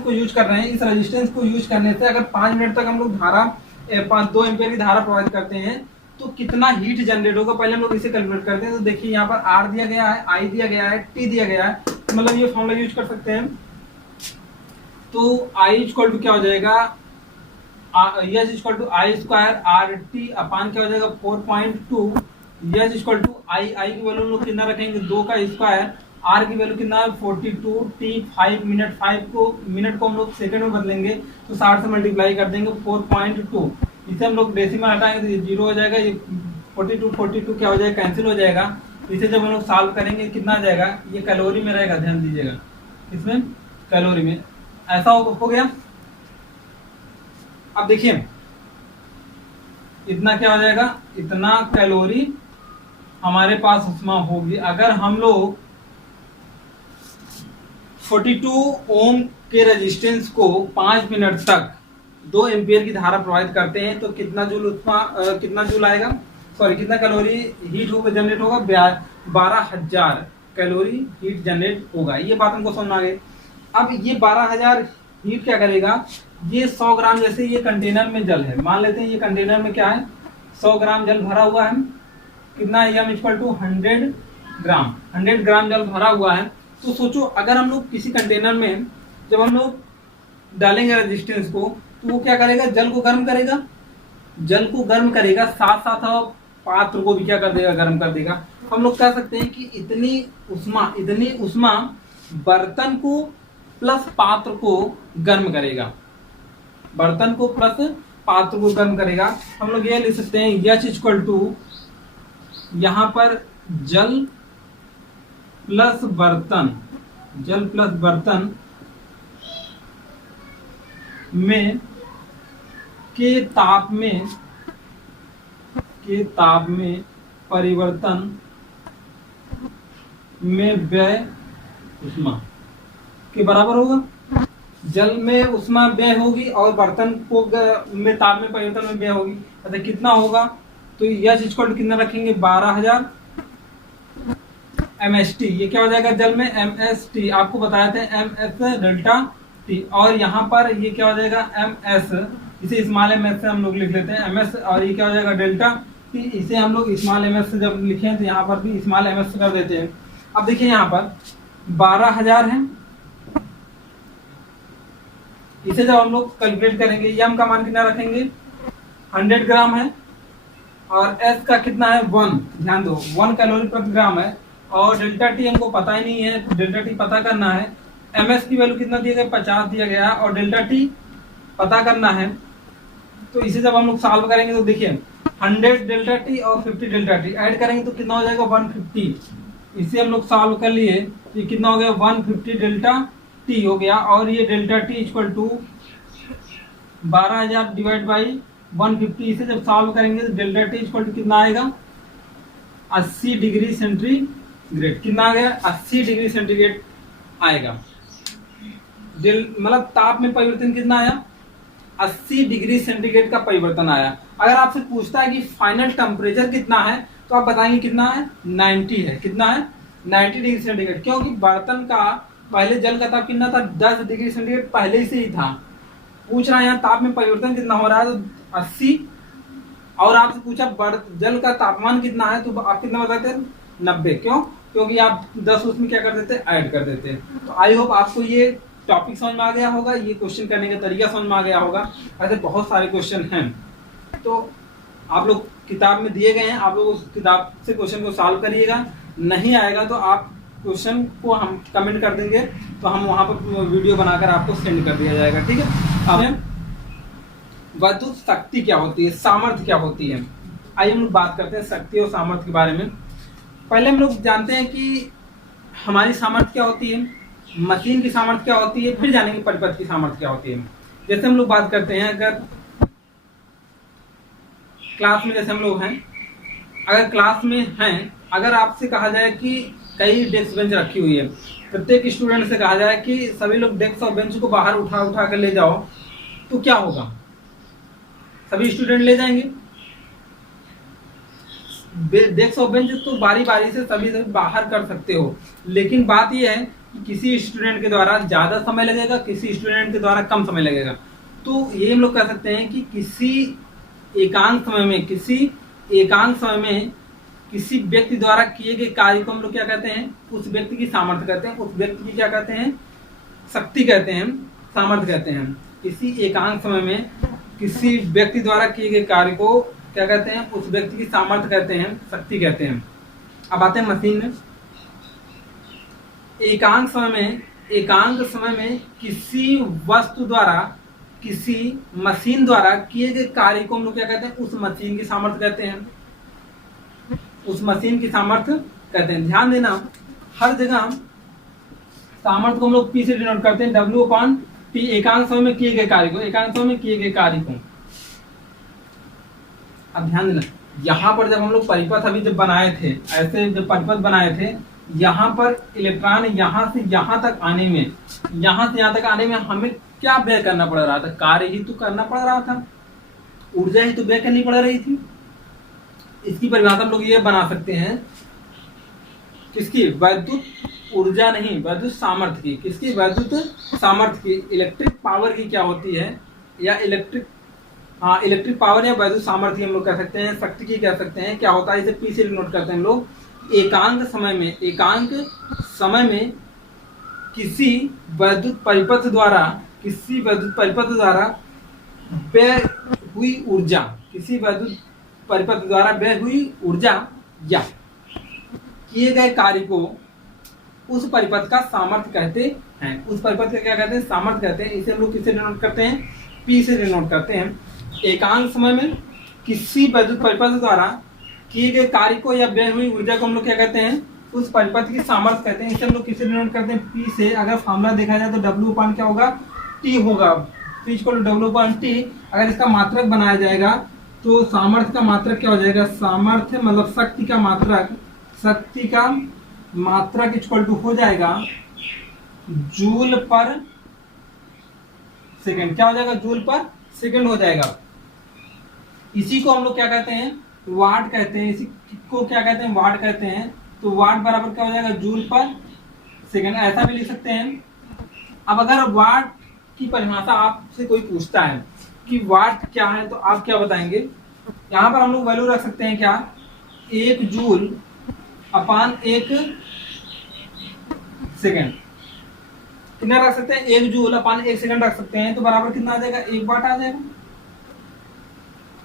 को यूज कर रहे हैं, इस रेजिस्टेंस को यूज करने से अगर 5 मिनट तक हम लोग धारा 2 एम्पियर की धारा प्रवाहित करते हैं तो कितना हीट जनरेट होगा, पहले हम लोग इसे कैलकुलेट करते हैं। तो देखिए यहाँ पर R दिया गया है, I दिया गया है, T दिया गया है, तो मतलब ये फॉर्मूला यूज कर सकते हैं। तो I इक्वल टू क्या हो जाएगा, S equal to I square RT upon क्या हो जाएगा 4.2, S इक्वल टू I की वैल्यू लोग कितना रखेंगे 2 का स्क्वायर, R की वैल्यू कितना है 42, T 5 मिनट, 5 को मिनट को हम लोग सेकंड में बदलेंगे तो 60 से मल्टीप्लाई कर देंगे 4.2, इसे हम लोग डेसिमल हटाएंगे तो ये 0 हो जाएगा, ये 42 क्या हो जाएगा कैंसिल हो जाएगा। इसे जब हम लोग सॉल्व करेंगे कितना आ जाएगा, ये कैलोरी में रहेगा, ध्यान दीजिएगा इसमें कैलोरी में ऐसा हो गया। अब देखिए इतना क्या हो जाएगा, इतना कैलोरी हमारे पास ऊष्मा होगी। अगर हम लोग 42 ओम के रेजिस्टेंस को 5 मिनट तक 2 एम्पियर की धारा प्रवाहित करते हैं तो कितना जूल आएगा, सॉरी कितना कैलोरी हीट होगा, जनरेट होगा, 12,000 कैलोरी हीट जनरेट होगा। ये बात हमको समझ आ गई। अब ये 12,000 हीट क्या करेगा, ये 100 ग्राम, जैसे ये कंटेनर में जल है, मान लेते हैं ये कंटेनर में क्या है 100 ग्राम जल भरा हुआ है, कितना है m इक्वल टू 100 ग्राम, 100 ग्राम जल भरा हुआ है। तो सोचो अगर हम लोग किसी कंटेनर में जब हम लोग डालेंगे रेजिस्टेंस को तो वो क्या करेगा, जल को गर्म करेगा, साथ साथ पात्र को भी क्या कर देगा, गर्म कर देगा। हम लोग कह सकते हैं कि इतनी उष्मा बर्तन को प्लस पात्र को गर्म करेगा, बर्तन को प्लस पात्र को गर्म करेगा। हम लोग ये लिख सकते हैं H इक्वल टू यहाँ पर जल प्लस बर्तन में के ताप में परिवर्तन में व्यय उष्मा के बराबर होगा। जल में उष्मा व्यय होगी और बर्तन को में ताप में परिवर्तन में व्यय होगी, अतः कितना होगा, तो यह इक्वल कितना रखेंगे 12,000 MST, ये क्या हो जाएगा जल में MST, आपको बताए थे MS डेल्टा T, और यहाँ पर ये क्या हो जाएगा MS, इसे स्मॉल MS से हम लोग लिख लेते हैं MS, और ये क्या हो जाएगा डेल्टा T, इसे हम लोग स्मॉल MS से जब लिखे तो यहाँ पर भी स्मॉल MS कर देते हैं। अब देखिए यहाँ पर 12,000 है, इसे जब हम लोग कैलकुलेट करेंगे m का मान कितना रखेंगे 100 ग्राम है, और S का कितना है 1, ध्यान दो 1 कैलोरी प्रति ग्राम है, और डेल्टा टी हमको पता ही नहीं है, डेल्टा टी पता करना है। MS की वैल्यू कितना दिया गया 50 दिया गया है, और डेल्टा टी पता करना है। तो इसे जब हम लोग सॉल्व करेंगे तो देखिए 100 डेल्टा टी और 50 डेल्टा टी ऐड करेंगे तो कितना हो जाएगा 150, इसे हम लोग सॉल्व कर लिए तो ये कितना हो गया 150 डेल्टा टी हो गया, और ये delta T equal to 12,000 divide by 150, इसे जब सॉल्व करेंगे तो डेल्टा टी इक्वल टू कितना आएगा 80 डिग्री सेंटीग्रेड, कितना आ गया 80 डिग्री सेंटीग्रेड आएगा। मतलब ताप में परिवर्तन कितना आया 80 डिग्री सेंटीग्रेड का परिवर्तन आया। अगर आपसे पूछता है कि फाइनल टेम्परेचर कितना है तो आप बताएंगे कितना है 90 है, कितना है 90 डिग्री सेंटीग्रेड, क्योंकि बर्तन का पहले जल का ताप कितना था 10 डिग्री सेंटीग्रेड पहले से ही था, पूछ रहा है यहाँ ताप में परिवर्तन कितना हो रहा है, तो 80, और आपसे पूछा जल का तापमान कितना है, तो आप कितना बताते हैं, 90। क्यों? क्योंकि आप 10 उसमें क्या कर देते, ऐड कर देते। तो आई होप आपको ये टॉपिक समझ में आ गया होगा, ये क्वेश्चन करने का तरीका समझ में आ गया होगा। ऐसे बहुत सारे क्वेश्चन हैं, तो आप लोग किताब में दिए गए हैं, आप लोग उस किताब से क्वेश्चन को सॉल्व करिएगा। नहीं आएगा तो आप क्वेश्चन को हम कमेंट कर देंगे, तो हम वहां पर वीडियो बनाकर आपको सेंड कर दिया जाएगा, ठीक है। अब विद्युत शक्ति क्या होती है, सामर्थ्य क्या होती है, आइए हम लोग बात करते हैं शक्ति और सामर्थ्य के बारे में। पहले हम लोग जानते हैं कि हमारी सामर्थ्य क्या होती है, मशीन की सामर्थ्य क्या होती है, फिर जानेंगे परिपथ की सामर्थ्य क्या होती है। जैसे हम लोग बात करते हैं, अगर क्लास में जैसे हम लोग हैं, अगर क्लास में हैं, अगर आपसे कहा जाए कि कई डेस्क बेंच रखी हुई है, प्रत्येक स्टूडेंट से कहा जाए कि सभी लोग डेस्क और बेंच को बाहर उठा उठा कर ले जाओ, तो क्या होगा, सभी स्टूडेंट ले जाएंगे। डेस्क और बेंच तो बारी बारी से सभी बाहर कर सकते हो, लेकिन बात यह है कि किसी स्टूडेंट के द्वारा ज्यादा समय लगेगा, किसी स्टूडेंट के द्वारा कम समय लगेगा। तो ये हम लोग कह सकते हैं कि किसी एकांत समय में किसी व्यक्ति द्वारा किए गए कार्य को हम लोग क्या कहते हैं, उस व्यक्ति की सामर्थ्य कहते हैं, उस व्यक्ति की क्या कहते हैं, शक्ति कहते हैं, सामर्थ्य कहते हैं। किसी एकांत समय में किसी व्यक्ति द्वारा किए गए कार्य को क्या कहते हैं, उस व्यक्ति की सामर्थ्य कहते हैं, शक्ति कहते हैं। अब आते हैं मशीन में। एकांक समय में किसी वस्तु द्वारा, किसी मशीन द्वारा किए गए कार्य को हम लोग क्या कहते हैं, उस मशीन की सामर्थ्य कहते हैं, उस मशीन की सामर्थ्य कहते हैं। ध्यान देना, हर जगह सामर्थ्य को हम लोग पी से डिनोट करते हैं, W/T, एकांक समय में किए गए कार्य को, एकांक समय में किए गए कार्य को। अब ध्यान देना, यहाँ पर जब हम लोग परिपथ अभी जब बनाए थे, ऐसे जब परिपथ बनाए थे, यहाँ पर इलेक्ट्रॉन यहाँ से यहाँ तक आने में, यहाँ से यहाँ तक आने में हमें क्या व्यय करना पड़ रहा था, कार्य ही तो करना पड़ रहा था, ऊर्जा ही तो व्यय करनी पड़ रही थी। इसकी परिभाषा हम लोग ये बना सकते हैं, किसकी, वैद्युत ऊर्जा नहीं, वैद्युत सामर्थ्य की। किसकी, वैद्युत सामर्थ्य की। इलेक्ट्रिक पावर की क्या होती है, या इलेक्ट्रिक पावर या वैद्युत सामर्थ्य हम लोग कह सकते हैं, शक्ति की कह सकते हैं। क्या होता है, इसे पी से नोट करते हैं हम लोग। एकांक समय में किसी वैद्युत परिपथ द्वारा व्यय हुई ऊर्जा, किसी वैद्युत परिपथ द्वारा व्यय हुई ऊर्जा या किए गए कार्य को उस परिपथ का सामर्थ्य कहते हैं। उस परिपथ का क्या कहते हैं, सामर्थ्य कहते हैं। इसे हम लोग किससे डिनोट करते हैं, पी से डिनोट करते हैं। एकांक समय में किसी वैद्युत परिपथ द्वारा किए गए कार्य को या व्यय हुई ऊर्जा को हम लोग क्या कहते हैं, उस परिपथ की सामर्थ्य कहते हैं। इसे हम लोग किससे डिनोट करते हैं, पी से। अगर फॉर्मूला देखा जाए तो W क्या होगा, T होगा, P = W/T। अगर इसका मात्रक बनाया जाएगा तो सामर्थ्य का मात्रक क्या हो जाएगा, सामर्थ्य मतलब शक्ति का मात्रक इक्वल टू हो जाएगा जूल पर सेकंड। क्या हो जाएगा, जूल पर सेकंड हो जाएगा। इसी को हम लोग क्या कहते हैं, वाट कहते हैं। इसी को क्या कहते हैं, वाट कहते हैं। तो वाट बराबर क्या हो जाएगा, जूल पर सेकंड। ऐसा भी लिख सकते हैं। अब अगर वाट की परिभाषा आपसे कोई पूछता है कि वाट क्या है, तो आप क्या बताएंगे, यहाँ पर हम लोग वैल्यू रख सकते हैं क्या, 1 जूल अपान 1 सेकंड। कितना रख सकते हैं, 1 जूल अपान 1 सेकंड रख सकते हैं। तो बराबर कितना आ जाएगा, 1 वाट आ जाएगा।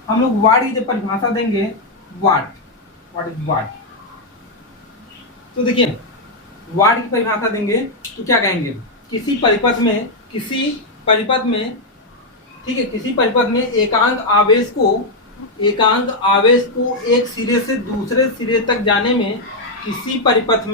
हम लोग वाट की जब परिभाषा देंगे, वाट इज वाट, तो देखिए वाट की परिभाषा देंगे तो क्या कहेंगे, किसी परिपथ में ठीक है, किसी परिपथ में एकांक आवेश को एक सिरे से दूसरे सिरे तक जाने में, किसी परिपथ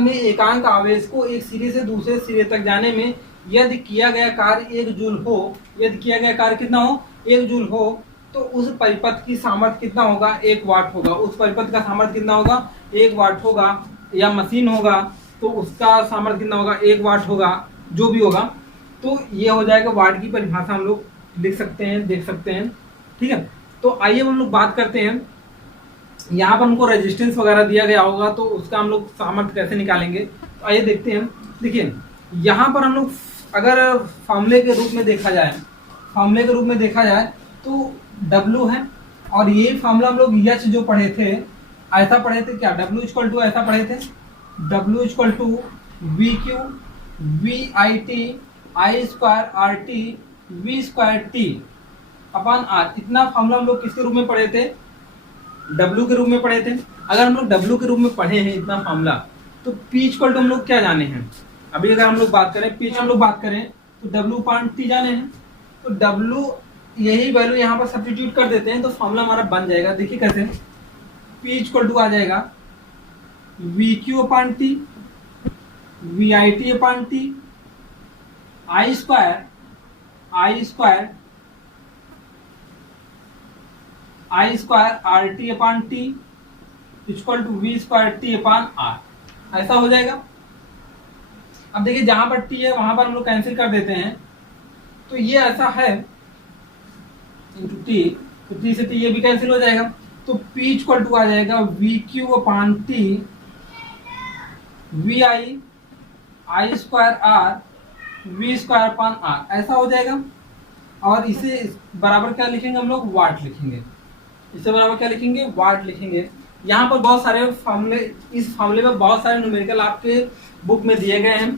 में एकांक आवेश को एक सिरे से दूसरे सिरे तक जाने में यदि किया गया कार्य 1 जूल हो, यदि किया गया कार्य कितना हो, 1 जूल हो, तो उस परिपथ की सामर्थ्य कितना होगा, 1 वाट होगा। उस परिपथ का सामर्थ्य कितना होगा, 1 वाट होगा। या मशीन होगा तो उसका सामर्थ्य कितना होगा, 1 वाट होगा, जो भी होगा। तो ये हो जाएगा वाट की परिभाषा, हम लोग लिख सकते हैं, देख सकते हैं, ठीक है। तो आइए हम लोग बात करते हैं, यहाँ पर हमको रेजिस्टेंस वगैरह दिया गया होगा, तो उसका हम लोग सामर्थ्य कैसे निकालेंगे। तो आइए देखते हैं। देखिए यहाँ पर हम लोग अगर फॉर्मूले के रूप में देखा जाए, फॉर्मूले के रूप में देखा जाए तो W है, और ये फॉर्मूला हम लोग H जो पढ़े थे, ऐसा पढ़े थे क्या, W इक्वल टू ऐसा पढ़े थे, W equal to V Q V I T I square R T V square T upon R. इतना फॉर्मूला हम लोग किसके रूप में पढ़े थे, W के रूप में पढ़े थे। अगर हम लोग W के रूप में पढ़े हैं इतना फॉर्मूला, तो P इक्वल टू हम लोग क्या जाने हैं, अभी अगर हम लोग बात करें P हम लोग बात करें तो W अपॉन T जाने हैं, तो W यही वैल्यू यहाँ पर सब्स्टिट्यूट कर देते हैं तो फॉर्मूला हमारा बन जाएगा। देखिए कैसे, P इक्वल टू आ जाएगा V Q upon T V I T upon T I square R T upon T equal to V square T upon R. ऐसा हो जाएगा। अब देखिए जहां पर टी है वहां पर हम लोग कैंसिल कर देते हैं, तो ये ऐसा है इंटू टी, तो टी से टी ये भी कैंसिल हो जाएगा, तो P इक्वल टू आ जाएगा V Q upon T V I square R V square upon R. ऐसा हो जाएगा। और इसे बराबर क्या लिखेंगे हम लोग, वाट लिखेंगे। इसे बराबर क्या लिखेंगे, वाट लिखेंगे। यहाँ पर बहुत सारे फॉर्मूले, इस फॉर्मूले में बहुत सारे न्यूमेरिकल आपके बुक में दिए गए हैं।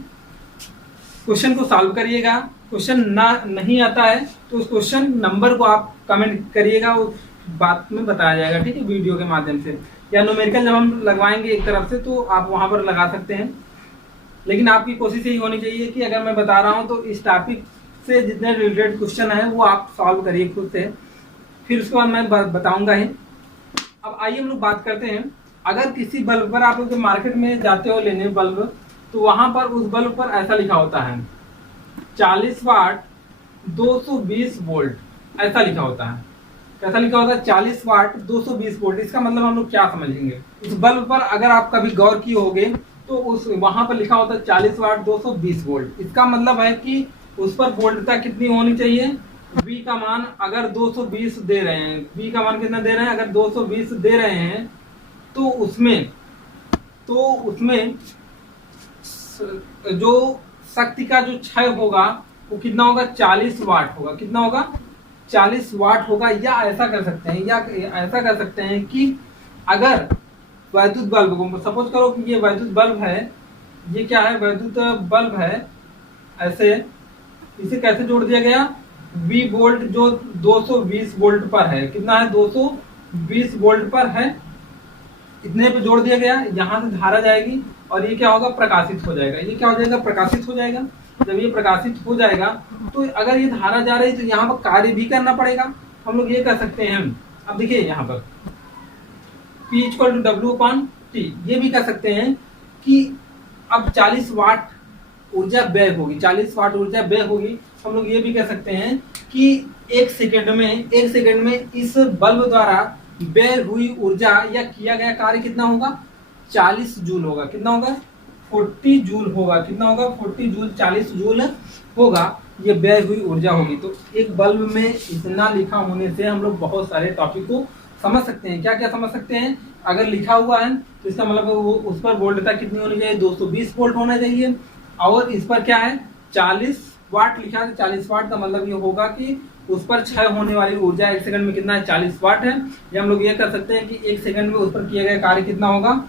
क्वेश्चन को सॉल्व करिएगा। क्वेश्चन ना नहीं आता है तो उस क्वेश्चन नंबर को आप कमेंट करिएगा, उस बात में बताया जाएगा, ठीक है, वीडियो के माध्यम से। या न्यूमेरिकल जब हम लगवाएंगे एक तरफ से तो आप वहां पर लगा सकते हैं। लेकिन आपकी कोशिश यही होनी चाहिए कि अगर मैं बता रहा हूं तो इस टॉपिक से जितने रिलेटेड क्वेश्चन है वो आप सॉल्व करिए खुद से, फिर उसके बाद मैं बताऊंगा ही। अब आइए हम लोग बात करते हैं, अगर किसी बल्ब पर आप लोग मार्केट में जाते हो लेने बल्ब, तो वहां पर उस बल्ब पर ऐसा लिखा होता है 40 वाट 220 वोल्ट, ऐसा लिखा होता है। कैसा लिखा होता है, 40 वाट 220 वोल्ट। इसका मतलब हम लोग क्या समझेंगे, उस बल्ब पर अगर आप कभी गौर किए होंगे तो उस वहां पर लिखा होता है 40 वाट 220 वोल्ट। इसका मतलब है कि उस पर वोल्टता कितनी होनी चाहिए, V का मान अगर 220 दे रहे हैं, V का मान कितना दे रहे हैं, अगर 220 दे रहे हैं तो उसमें जो शक्ति का जो क्षय होगा वो कितना होगा, 40 वाट होगा। कितना होगा, 40 वाट होगा। या ऐसा कर सकते हैं कि अगर वैद्युत बल्ब को, सपोज करो कि ये वैद्युत बल्ब है, ये क्या है, वैद्युत बल्ब है, ऐसे इसे कैसे जोड़ दिया गया, V वोल्ट जो 220 वोल्ट पर है, कितना है, 220 वोल्ट पर है, इतने पे जोड़ दिया गया। यहाँ से धारा जाएगी और ये क्या होगा, प्रकाशित हो जाएगा। ये क्या हो जाएगा, प्रकाशित हो जाएगा। जब ये प्रकाशित हो जाएगा तो अगर ये धारा जा रही है तो यहाँ पर कार्य भी करना पड़ेगा। हम लोग ये कर सकते हैं, अब देखिए यहाँ पर P equal to W upon T, ये भी कर सकते हैं कि अब 40 वाट ऊर्जा व्यय होगी, 40 वाट ऊर्जा व्यय होगी। हम लोग ये भी कह सकते हैं कि एक सेकंड में इस बल्ब द्वारा व्यय हुई ऊर्जा या किया गया कार्य कितना होगा, 40 जूल होगा। कितना होगा, 40 जूल होगा। कितना होगा, 40 जूल, 40 जूल होगा, ये व्यय हुई ऊर्जा होगी। तो एक बल्ब में इतना लिखा होने से हम लोग बहुत सारे टॉपिक को समझ सकते हैं। क्या क्या समझ सकते हैं, अगर लिखा हुआ है तो इसका मतलब वो उस पर वोल्टता कितनी होनी चाहिए, 220 वोल्ट होना चाहिए। और इस पर क्या है, 40 वाट लिखा है, 40 वाट का मतलब ये होगा कि उस पर क्षय होने वाली ऊर्जा एक सेकंड में कितना है, 40 वाट है। या हम लोग ये कर सकते हैं कि एक सेकंड में उस पर किया गया कार्य कितना होगा,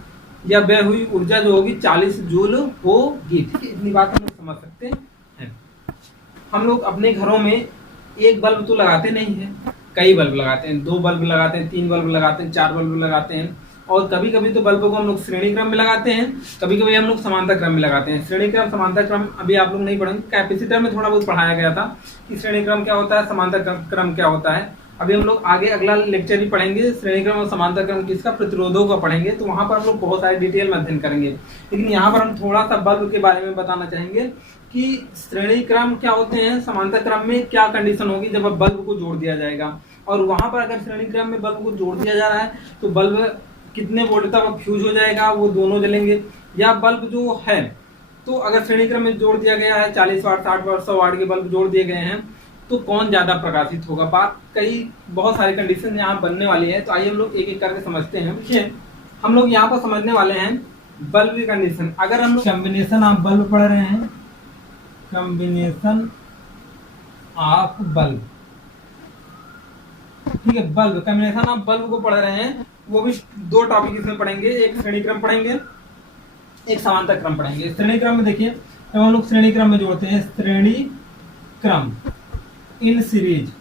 या व्यय हुई ऊर्जा जो होगी 40 जूल होगी। ठीक है, इतनी बात हम लोग समझ सकते हैं। हम लोग अपने घरों में एक बल्ब तो लगाते नहीं है, कई बल्ब लगाते हैं, 2 बल्ब लगाते हैं, 3 बल्ब लगाते हैं, 4 बल्ब लगाते हैं। और कभी कभी तो बल्बों को हम लोग श्रेणी क्रम में लगाते हैं, कभी कभी हम लोग समांतर क्रम में लगाते हैं। श्रेणी क्रम समांतर क्रम अभी आप लोग नहीं पढ़ेंगे, कैपेसिटर में थोड़ा बहुत पढ़ाया गया था कि श्रेणी क्रम क्या होता है, समांतर क्रम क्या होता है। अभी हम लोग आगे अगला लेक्चर ही पढ़ेंगे श्रेणी क्रम और समांतर क्रम किसका, प्रतिरोधों का पढ़ेंगे, तो वहां पर हम लोग बहुत सारे डिटेल में अध्ययन करेंगे। लेकिन यहाँ पर हम थोड़ा सा बल्ब के बारे में बताना चाहेंगे कि श्रेणी क्रम क्या होते हैं, समांतर क्रम में क्या कंडीशन होगी जब बल्ब को जोड़ दिया जाएगा। और वहां पर अगर श्रेणी क्रम में बल्ब को जोड़ दिया जा रहा है तो बल्ब कितने वोल्ट तक फ्यूज हो जाएगा, वो दोनों जलेंगे। या बल्ब जो है तो अगर श्रेणी क्रम में जोड़ दिया गया है 40 वाट, 60 वाट, 100 वाट के बल्ब जोड़ दिए गए हैं तो कौन ज्यादा प्रकाशित होगा। बात कई बहुत सारी कंडीशन यहाँ बनने वाली है, तो आइए हम लोग एक एक करके समझते हैं। देखिए हम लोग यहाँ पर समझने वाले हैं बल्ब की कंडीशन। अगर हम लोग कॉम्बिनेशन ऑफ बल्ब पढ़ रहे हैं, कॉम्बिनेशन ऑफ बल्ब, ठीक है। बल्ब, कॉम्बिनेशन ऑफ बल्ब को पढ़ रहे हैं, वो भी दो टॉपिक इसमें पढ़ेंगे, एक श्रेणी क्रम पढ़ेंगे, एक समांतर क्रम पढ़ेंगे। श्रेणी क्रम में देखिए, जब हम लोग श्रेणी क्रम में जोड़ते हैं, श्रेणी क्रम इन सीरीज,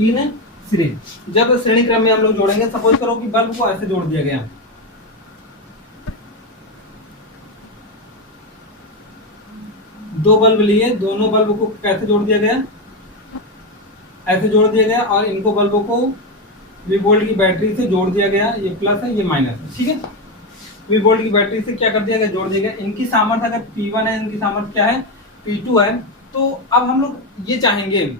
इन सीरीज, जब श्रेणी क्रम में हम लोग जोड़ेंगे, सपोज करो कि बल्ब को ऐसे जोड़ दिया गया, दो बल्ब लिए, दोनों बल्ब को कैसे जोड़ दिया गया, ऐसे जोड़ दिया गया, और इनको बल्बों को वी वोल्ट की बैटरी से जोड़ दिया गया, ये प्लस है ये माइनस है, ठीक है। वी वोल्ट की बैटरी से क्या कर दिया गया, जोड़ दिया गया। इनकी सामर्थ्य अगर P1 है, इनकी सामर्थ्य क्या है, P2 है। तो अब हम लोग ये चाहेंगे,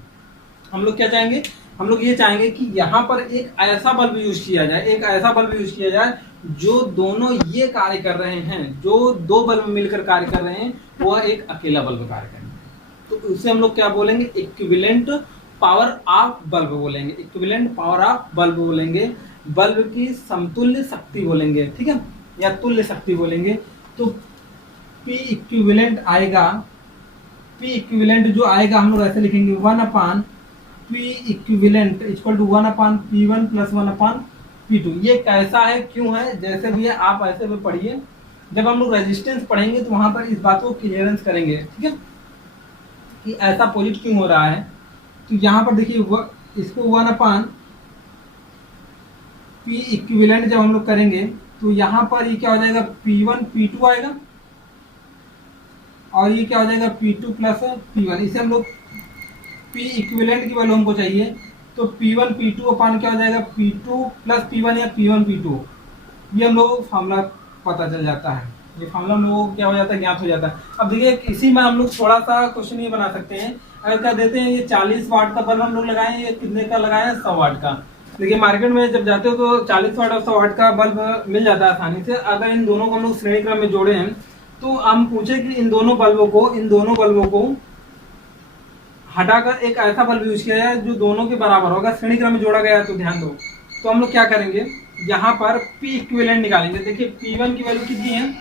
हम लोग क्या चाहेंगे, हम लोग ये चाहेंगे कि यहाँ पर एक ऐसा बल्ब यूज किया जाए, एक ऐसा बल्ब यूज किया जाए जो दोनों ये कार्य कर रहे हैं, जो दो बल्ब मिलकर कार्य कर रहे हैं, वह एक अकेला बल्ब कार्य कर रहे हैं। तो उसे हम लोग क्या बोलेंगे, इक्विवेलेंट पावर ऑफ बल्ब बोलेंगे, इक्विवेलेंट पावर ऑफ बल्ब बोलेंगे, बल्ब की समतुल्य शक्ति बोलेंगे, ठीक है, या तुल्य शक्ति बोलेंगे। तो P इक्विवेलेंट आएगा, P इक्विवेलेंट जो आएगा हम लोग ऐसे लिखेंगे, 1/P equivalent equal to 1/P1 plus 1/P2। ये कैसा है, क्यों है, जैसे भी है आप ऐसे भी पढ़िए। जब हम लोग रेजिस्टेंस पढ़ेंगे तो वहां पर इस बात को क्लियरेंस करेंगे, ठीक है, कि ऐसा पॉजिट क्यों हो रहा है। तो यहाँ पर देखिए, इसको 1/P इक्विवेलेंट जब हम लोग करेंगे तो यहाँ पर ये क्या हो जाएगा, P1 P2 आएगा, और ये क्या हो जाएगा, P2 प्लस P1। इसे हम लोग P इक्विवेलेंट की वैल्यू हमको चाहिए, तो P1 P2 अपान क्या हो जाएगा, P2 प्लस P1 या P1 P2। ये हम लोग फार्मूला पता चल जाता है, ये फार्मूला हम लोगों को क्या हो जाता है, ज्ञात हो जाता है। अब देखिए, इसी में हम लोग थोड़ा सा क्वेश्चन ये बना सकते हैं। अगर क्या देते हैं, ये 40 वाट का बल्ब हम लोग लगाए, ये कितने का लगाए हैं, 100 वाट का। देखिए, मार्केट में जब जाते हो तो 40 वाट और 100 वाट का बल्ब मिल जाता है आसानी से। अगर इन दोनों को हम लोग श्रेणी क्रम में जोड़े हैं, तो हम पूछे कि इन दोनों बल्बों को हटाकर एक ऐसा बल्ब यूज किया जाए जो दोनों के बराबर होगा, श्रेणी क्रम में जोड़ा गया है, तो ध्यान दो। तो हम लोग क्या करेंगे, यहाँ पर P इक्विवेलेंट निकालेंगे। देखिए, P1 की वैल्यू कितनी है,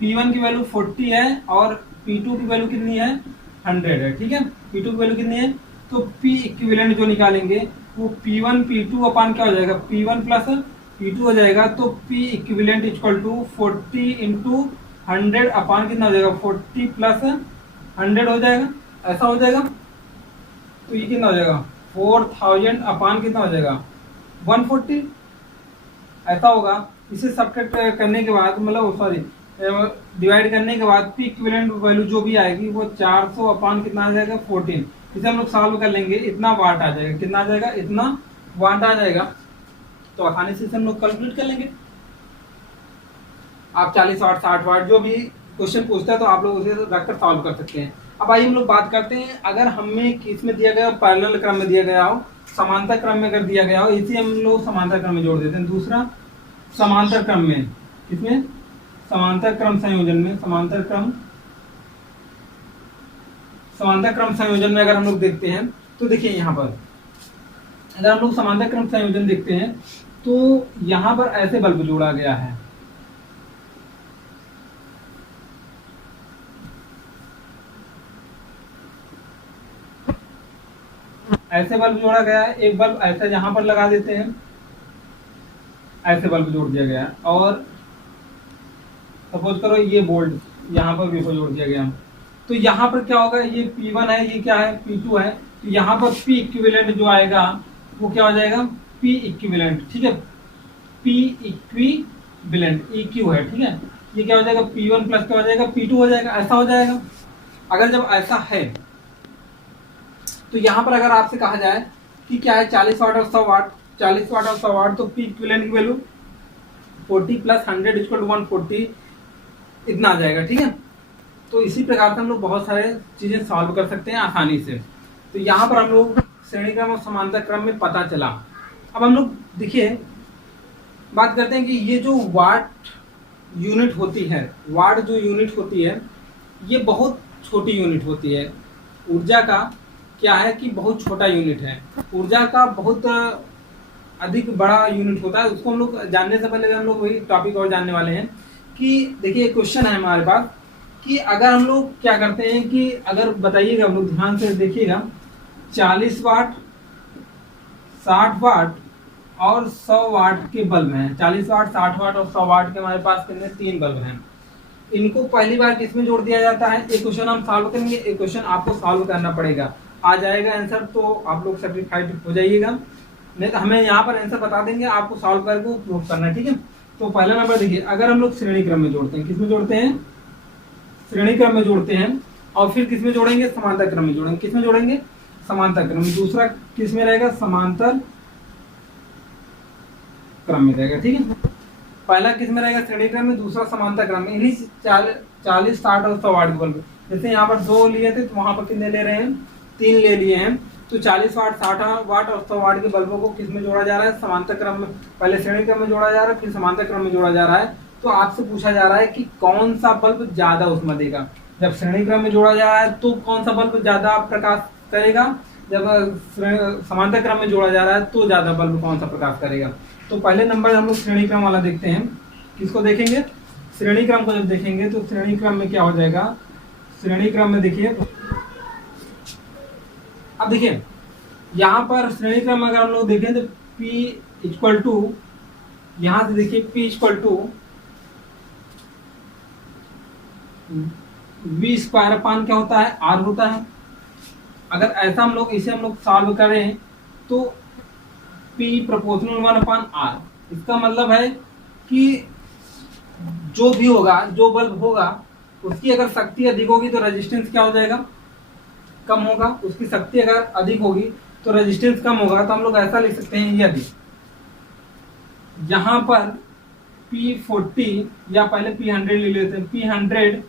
P1 की वैल्यू 40 है, और P2 की वैल्यू कितनी है, 100 है, ठीक है। P2 की वैल्यू कितनी है, तो P इक्विवेलेंट जो निकालेंगे वो P1 P2 अपान क्या हो जाएगा, P1 प्लस P2 हो जाएगा। तो P equivalent equal to 40 into 100 upon कितना हो जाएगा, 40 प्लस 100 हो जाएगा, ऐसा हो जाएगा। तो ये कितना हो जाएगा, 4000 अपान कितना हो जाएगा, 140, ऐसा होगा। इसे सब्ट्रैक्ट करने के बाद, मतलब सॉरी, डिवाइड करने के बाद P इक्विवेलेंट वैल्यू जो भी आएगी वो 400 अपान कितना आ जाएगा, 14। इसे हम लोग सॉल्व कर लेंगे, इतना वाट आ जाएगा, कितना आ जाएगा, इतना वाट आ जाएगा। तो आसानी से इसे हम लोग कैलकुलेट कर लेंगे। आप 40 वाट 60 वाट जो भी क्वेश्चन पूछता है तो आप लोग उसे रखकर सॉल्व कर सकते हैं। अब आइए हम लोग बात करते हैं, अगर हमें किसमें दिया गया, पैरेलल क्रम में दिया गया हो, समांतर क्रम में अगर दिया गया हो, इसे हम लोग समांतर क्रम में जोड़ देते हैं। दूसरा, समांतर क्रम में, किसमें, समांतर क्रम संयोजन में, समांतर क्रम संयोजन में अगर हम लोग देखते हैं तो देखिए, यहाँ पर अगर हम लोग समांतर क्रम संयोजन देखते हैं तो यहाँ पर ऐसे बल्ब जोड़ा गया है, ऐसे बल्ब जोड़ा गया है। एक बल्ब ऐसे यहाँ पर लगा देते हैं, ऐसे बल्ब जोड़ दिया गया है, और सपोज करो ये बोल्ट यहाँ पर भी जोड़ दिया गया। तो यहाँ पर क्या होगा, ये P1 है, ये क्या है, P2 है। तो यहाँ पर P इक्विवेलेंट जो आएगा वो क्या हो जाएगा, P इक्विवेलेंट, ठीक है, P इक्विवेलेंट EQ है, ठीक है। ये क्या हो जाएगा, P1 प्लस क्या हो जाएगा, P2 हो जाएगा, ऐसा हो जाएगा। अगर जब ऐसा है तो यहाँ पर अगर आपसे कहा जाए कि क्या है, 40 वाट और 100 वाट, 40 वाट और 100 वाट, तो P इक्विवेलेंट की वैल्यू 40 प्लस 100 इक्वल टू 140 इतना आ जाएगा, ठीक है। तो इसी प्रकार से हम लोग बहुत सारे चीजें सॉल्व कर सकते हैं आसानी से। तो यहाँ पर हम लोग श्रेणी क्रम और समांतर क्रम में पता चला। अब हम लोग देखिए बात करते हैं कि ये जो वाट यूनिट होती है, वाट जो यूनिट होती है, ये बहुत छोटी यूनिट होती है। ऊर्जा का क्या है कि बहुत छोटा यूनिट है, ऊर्जा का बहुत अधिक बड़ा यूनिट होता है। उसको हम लोग जानने से पहले हम लोग वही टॉपिक और जानने वाले हैं कि देखिए, क्वेश्चन है हमारे पास कि अगर हम लोग क्या करते हैं कि अगर बताइएगा, हम लोग ध्यान से देखिएगा, 40 वाट, 60 वाट और 100 वाट के बल्ब हैं। 40 वाट, 60 वाट और 100 वाट के हमारे पास कितने, 3 बल्ब हैं। इनको पहली बार किसमें जोड़ दिया जाता है? एक क्वेश्चन हम सॉल्व करेंगे, एक क्वेश्चन आपको सॉल्व करना पड़ेगा। आ जाएगा आंसर तो आप लोग सर्टिफाइड हो जाइएगा, नहीं तो हमें यहाँ पर आंसर बता देंगे, आपको सॉल्व करके प्रूफ करना है, ठीक है। तो पहला नंबर देखिए, अगर हम लोग श्रेणी क्रम में जोड़ते हैं, किसमें जोड़ते हैं? श्रेणी क्रम में जोड़ते हैं। और फिर किसमें जोड़ेंगे? समांतर क्रम में जोड़ेंगे। किसमें जोड़ेंगे? समांतर क्रम में। दूसरा किसमें रहेगा? समांतर क्रम में रहेगा, ठीक है। पहला किसमें रहेगा? श्रेणी क्रम में, दूसरा समांतर क्रम में। इन्हीं 40, 60 और 100 वाट के बल्ब, जैसे यहाँ पर 2 लिए थे तो वहां पर कितने ले रहे हैं? 3 ले लिए हैं। तो 40 वाट, 60 वाट और 100 वाट के बल्बों को किसमें जोड़ा जा रहा है? समांतर क्रम में। पहले श्रेणी क्रम में जोड़ा जा रहा है, फिर समांतर क्रम में जोड़ा जा रहा है। तो आपसे पूछा जा रहा है कि कौन सा बल्ब ज्यादा उसमें देगा। जब श्रेणी क्रम में जोड़ा जा रहा है तो कौन सा बल्ब ज्यादा प्रकाश करेगा, जब समांतर क्रम में जोड़ा जा रहा है तो ज्यादा बल्ब कौन सा प्रकाश करेगा। तो पहले नंबर हम लोग श्रेणी क्रम वाला देखते हैं। किसको देखेंगे? श्रेणी क्रम को जब देखेंगे तो श्रेणी क्रम में क्या हो जाएगा? श्रेणी क्रम में देखिए, अब देखिए यहाँ पर श्रेणी क्रम अगर हम लोग देखें तो P इक्वल टू, यहां से देखिए P equal to V square upon क्या होता है? R होता है। अगर ऐसा हम लोग इसे हम लोग सॉल्व करें तो P प्रोपोर्शनल 1 अपान R, इसका मतलब है कि जो भी होगा, जो बल्ब होगा उसकी अगर शक्ति अधिक होगी तो रेजिस्टेंस क्या हो जाएगा? कम होगा। उसकी शक्ति अगर अधिक होगी तो रेजिस्टेंस कम होगा। तो हम लोग ऐसा लिख सकते हैं, यदि यहां पर P40 या पहले P100 ले लेते हैं, P100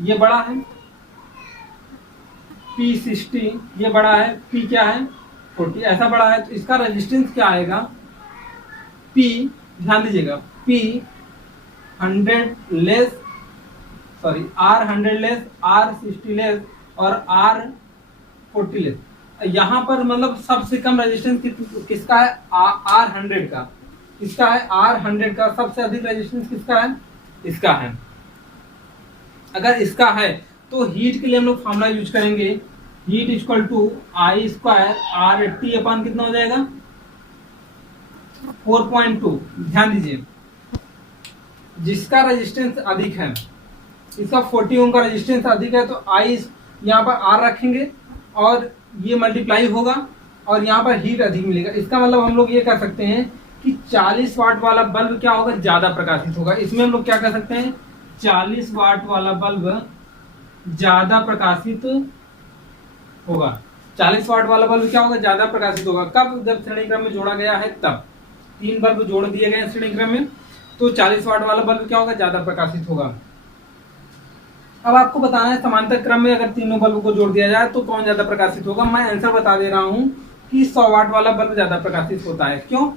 ये बड़ा है, P60 ये बड़ा है, P क्या है? 40 ऐसा बड़ा है। तो इसका रेजिस्टेंस क्या आएगा? P, ध्यान दीजिएगा, P100 less, sorry R100 less, R60 less और R40 लेस। यहाँ पर मतलब सबसे कम रेजिस्टेंस किसका है? R100 का। किसका है? R100 का। सबसे अधिक रेजिस्टेंस किसका है? इसका है। अगर इसका है तो हीट के लिए हम लोग फॉर्मूला यूज करेंगे, heat equal to I square R80 upon कितना हो जाएगा? 4.2। ध्यान दीजिए, जिसका रेजिस्टेंस अधिक है, इसका 40 ओम का रेजिस्टेंस अधिक है, तो I यहाँ पर R रखेंगे और ये मल्टीप्लाई होगा और यहाँ पर हीट अधिक मिलेगा। इसका मतलब हम लोग ये कह सकते हैं कि 40 वाट वाला बल्ब क्या होगा? ज्यादा प्रकाशित होगा। इसमें हम लोग क्या कह सकते हैं? 40 वाट वाला बल्ब ज्यादा प्रकाशित होगा। 40 वाट वाला बल्ब क्या होगा? ज्यादा प्रकाशित होगा। कब? जब श्रेणी क्रम में जोड़ा गया है तब। 3 बल्ब जोड़ दिए गए श्रेणी क्रम में, तो 40 वाट वाला बल्ब क्या होगा? ज्यादा प्रकाशित होगा। अब आपको बताना है समांतर क्रम में अगर तीनों बल्ब को जोड़ दिया जाए तो कौन ज्यादा प्रकाशित होगा। मैं आंसर बता दे रहा हूं कि 100 वाट वाला बल्ब ज्यादा प्रकाशित होता है। क्यों?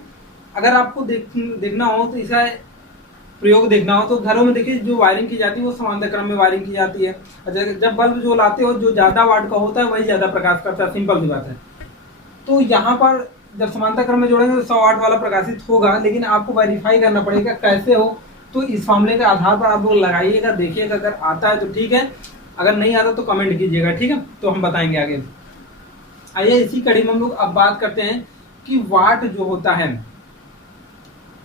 अगर आपको देखना हो तो इसका प्रयोग देखना हो तो घरों में देखिए, जो वायरिंग की जाती है वो समांतर क्रम में वायरिंग की जाती है। जब बल्ब जो लाते हो जो ज्यादा वाट का होता है वही ज्यादा प्रकाश करता है, सिंपल सी बात है। तो यहाँ पर जब समांतर क्रम में जोड़ेंगे तो 100 वाट वाला प्रकाशित होगा, लेकिन आपको वेरीफाई करना पड़ेगा कैसे हो। तो इस फॉर्मूले के आधार पर आप लोग लगाइएगा, देखिएगा, अगर आता है तो ठीक है, अगर नहीं आता तो कमेंट कीजिएगा, ठीक है। तो हम बताएंगे आगे। आइए इसी कड़ी में हम लोग अब बात करते हैं कि वाट जो होता है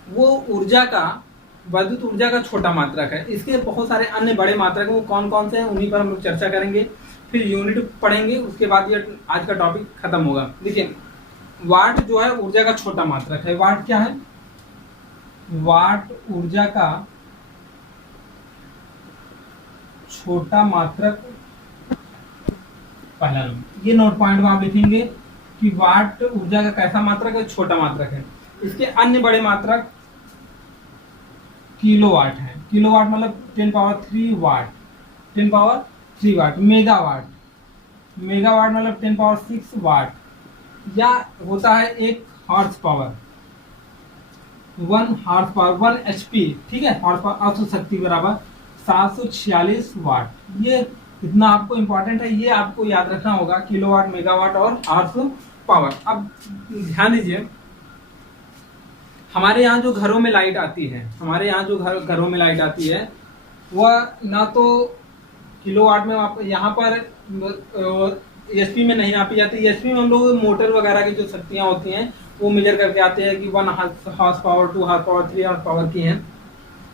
वो ऊर्जा का, वैद्युत ऊर्जा का छोटा मात्रक है। इसके बहुत सारे अन्य बड़े मात्रक हैं, वो कौन कौन से हैं उन्हीं पर हम लोग चर्चा करेंगे, फिर यूनिट पढ़ेंगे, उसके बाद ये आज का टॉपिक खत्म होगा। देखिए, वाट जो है ऊर्जा का छोटा मात्रक है। वाट क्या है? वाट ऊर्जा का छोटा मात्रक, पहला नंबर। ये नोट पॉइंट में आप लिखेंगे कि वाट ऊर्जा का कैसा मात्रक है? छोटा मात्रक है। इसके अन्य बड़े मात्रक किलोवाट है। किलोवाट मतलब 10 पावर 3 वाट, 10 पावर 3 वाट। मेगावाट, मेगावाट मतलब 10 पावर 6 वाट, या होता है 1 horse power, 1 horse power, 1 HP, ठीक है। हॉर्स पावर औसत शक्ति बराबर 746 वाट। ये इतना आपको इंपॉर्टेंट है, ये आपको याद रखना होगा, किलोवाट, मेगावाट और हॉर्स पावर। अब ध्यान दीजिए, हमारे यहाँ जो घरों में लाइट आती है, हमारे यहाँ जो घरों में लाइट आती है वह ना तो किलोवाट में आप यहाँ पर एचपी में नहीं नापी जाती। एचपी में हम लोग मोटर वगैरह की जो शक्तियाँ होती हैं वो मेजर करके आते हैं कि 1 horse power, 2 horse power, 3 horse power की हैं,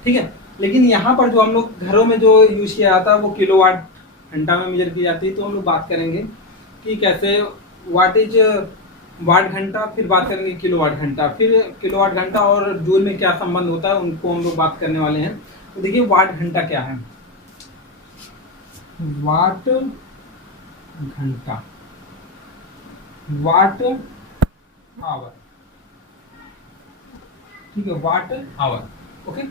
ठीक है। लेकिन यहाँ पर जो हम लोग घरों में जो यूज किया जाता है वो किलोवाट घंटा में मेजर की जाती है। तो हम लोग बात करेंगे कि कैसे वाट इज वाट घंटा, फिर बात करेंगे किलोवाट घंटा, फिर किलोवाट घंटा और जूल में क्या संबंध होता है उनको हम लोग बात करने वाले हैं। तो देखिए वाट घंटा क्या है। वाट घंटा, वाट आवर, ठीक है, वाट आवर, ओके।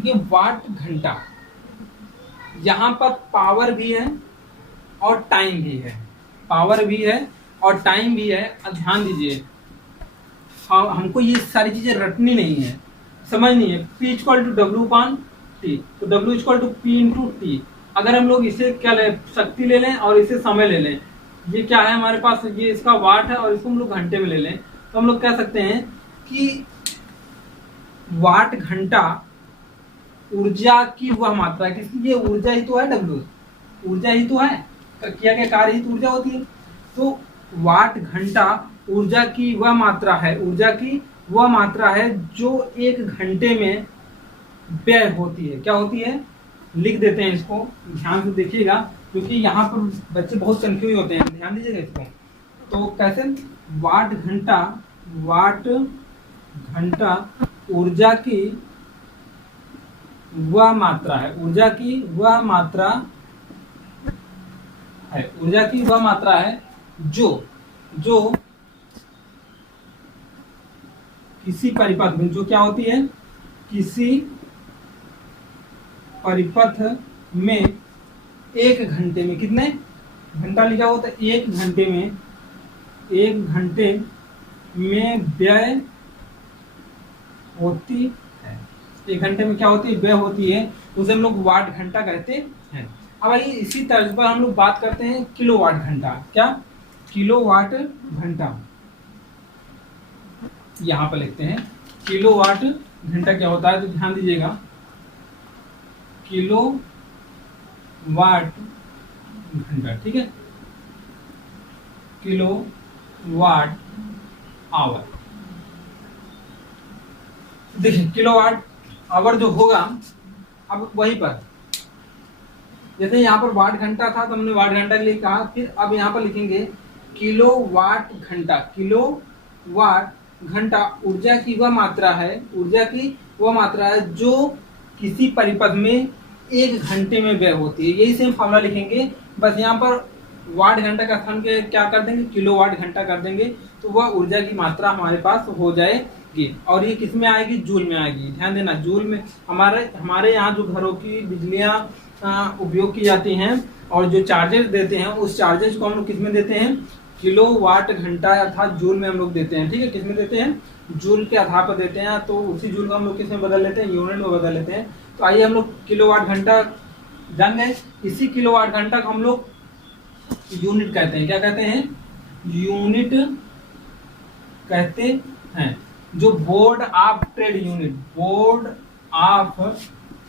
ये वाट घंटा, यहां पर पावर भी है और टाइम भी है, पावर भी है और टाइम भी है। ध्यान दीजिए, हमको ये सारी चीजें रटनी नहीं है, समझनी है। P equal to W upon T, तो W equal to P into टी। अगर हम लोग इसे क्या ले, शक्ति ले लें और इसे समय ले लें, ये क्या है हमारे पास, ये इसका वाट है और इसको हम लोग घंटे में ले लें, तो हम लोग कह सकते हैं कि वाट घंटा ऊर्जा की वह मात्रा है। किसकी? ये ऊर्जा ही तो है, W ऊर्जा ही तो है, किया के कार्य ही तो ऊर्जा होती है। तो वाट घंटा ऊर्जा की वह मात्रा है, ऊर्जा की वह मात्रा है जो 1 घंटे में व्यय होती है। क्या होती है? लिख देते हैं इसको, ध्यान से देखिएगा क्योंकि यहाँ पर बच्चे बहुत कंफ्यूज होते हैं, ध्यान दीजिएगा इसको। तो कैसे? वाट घंटा, वाट घंटा ऊर्जा की वह मात्रा है, ऊर्जा की वह मात्रा है, ऊर्जा की वह मात्रा है जो किसी परिपथ में, जो क्या होती है, किसी परिपथ में 1 घंटे में, कितने घंटा लिखा होता है, 1 घंटे में, 1 घंटे में व्यय होती है। 1 घंटे में क्या होती है? व्यय होती है, उसे हम लोग वाट घंटा कहते हैं। अब आइए इसी तर्ज पर हम लोग बात करते हैं किलोवाट घंटा। क्या? किलोवाट घंटा, यहां पर लिखते हैं किलोवाट घंटा क्या होता है, तो ध्यान दीजिएगा। किलो वाट घंटा, ठीक है, किलो वाट आवर। देखिए किलोवाट आवर जो होगा, अब वहीं पर जैसे यहाँ पर वाट घंटा था तो हमने वाट घंटा के लिए कहा, फिर अब यहाँ पर लिखेंगे किलो वाट घंटा। किलो वाट घंटा ऊर्जा की वह मात्रा है, ऊर्जा की वह मात्रा है जो किसी परिपथ में 1 घंटे में व्यय होती है। यही सेम फॉर्मूला लिखेंगे, बस यहाँ पर वाट घंटा का स्थान के क्या कर देंगे, किलो वाट घंटा कर देंगे, तो वह ऊर्जा की मात्रा हमारे पास हो जाएगी। और ये किस में आएगी? जूल में आएगी। ध्यान देना, जूल में हमारे यहाँ जो घरों की बिजलियाँ उपयोग की जाती हैं और जो चार्जेस देते हैं, उस चार्जेस को हम लोग किस में देते हैं? किलो वाट घंटा अर्थात जूल में हम लोग देते हैं, ठीक है। किस में देते हैं? जूल के आधार पर देते हैं। तो उसी जूल को हम लोग किस में बदल लेते हैं? यूनिट में बदल लेते हैं। तो आइए हम लोग किलोवाट घंटा जान गए। इसी किलोवाट घंटा को हम लोग यूनिट कहते हैं। क्या कहते हैं? यूनिट कहते हैं। जो board of trade unit, board of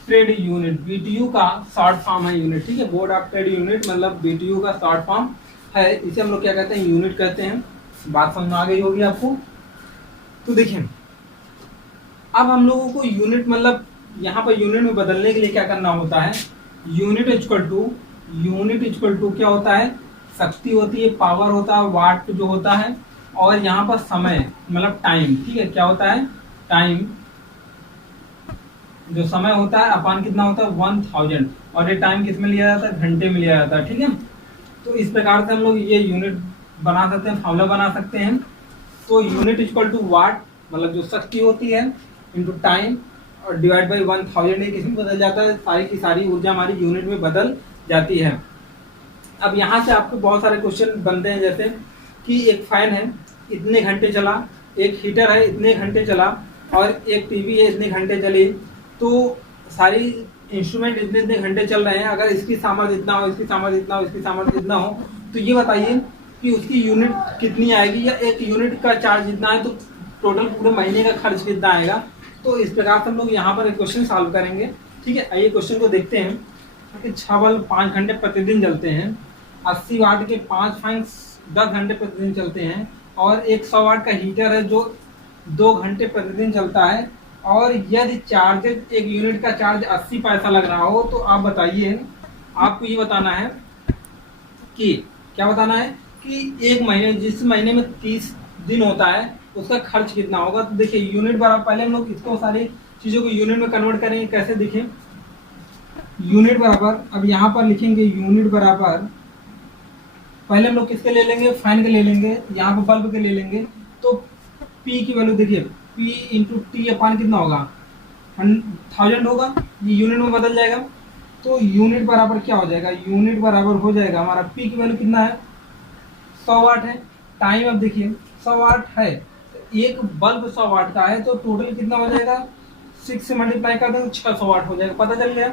trade unit, BTU का शॉर्ट फॉर्म है यूनिट, ठीक है। बोर्ड ऑफ ट्रेड यूनिट मतलब बीटीयू का शॉर्ट फॉर्म है, इसे हम लोग क्या कहते हैं? यूनिट कहते हैं। बात समझ में आ गई होगी आपको। तो देखिए अब हम लोगों को यूनिट मतलब यहाँ पर यूनिट में बदलने के लिए क्या करना होता है? यूनिट इक्वल टू क्या होता है? शक्ति होती है, पावर होता है, वाट जो होता है, और यहाँ पर समय मतलब टाइम, ठीक है। क्या होता है? टाइम, जो समय होता है अपान कितना होता है? 1000, और ये टाइम किस में लिया जाता है? घंटे में लिया जाता है, ठीक है। तो इस प्रकार से हम लोग ये यूनिट बना सकते हैं, फॉर्मूला बना सकते हैं। तो यूनिट इक्वल टू वाट मतलब जो शक्ति होती है इंटू टाइम और डिवाइड बाई 1000, ये किस में बदल जाता है? सारी की सारी ऊर्जा हमारी यूनिट में बदल जाती है। अब यहाँ से आपको बहुत सारे क्वेश्चन बनते हैं, जैसे कि एक फैन है इतने घंटे चला, एक हीटर है इतने घंटे चला, और एक टीवी है इतने घंटे चली। तो सारी इंस्ट्रूमेंट इतने इतने घंटे चल रहे हैं, अगर इसकी सामर्थ्य इतना हो, इसकी सामर्थ्य इतना हो, इसकी सामर्थ्य इतना हो, तो ये बताइए कि उसकी यूनिट कितनी आएगी, या एक यूनिट का चार्ज जितना है तो टोटल पूरे महीने का खर्च कितना आएगा। तो इस प्रकार से हम लोग यहाँ पर एक क्वेश्चन सॉल्व करेंगे। ठीक है, आइए क्वेश्चन को देखते हैं कि 6 बल्ब 5 घंटे प्रतिदिन जलते हैं, 80 वाट के 5 फैंस 10 घंटे प्रतिदिन चलते हैं, और एक 100 वाट का हीटर है जो 2 घंटे प्रतिदिन चलता है, और यदि चार्जेज एक यूनिट का चार्ज 80 पैसा लग रहा हो, तो आप बताइए, आपको ये बताना है कि क्या बताना है कि एक महीने, जिस महीने में 30 दिन होता है, उसका खर्च कितना होगा। तो देखिए यूनिट बराबर, पहले हम लोग इसको सारी चीज़ों को यूनिट में कन्वर्ट करेंगे। कैसे देखिए, यूनिट बराबर, अब यहाँ पर लिखेंगे यूनिट बराबर, पहले हम लोग किसके ले लेंगे, फैन के ले लेंगे, यहाँ पर बल्ब के ले लेंगे। तो P की वैल्यू देखिए, P इंटू टी अपान कितना होगा, 1000 होगा, ये यूनिट में बदल जाएगा। तो यूनिट बराबर क्या हो जाएगा, यूनिट बराबर हो जाएगा हमारा P की वैल्यू कितना है, 100 वाट है। टाइम अब देखिए 100 वाट है, एक बल्ब 100 वाट का है, तो टोटल कितना हो जाएगा, 6 से मल्टीप्लाई कर देंगे 600 वाट हो जाएगा, पता चल गया।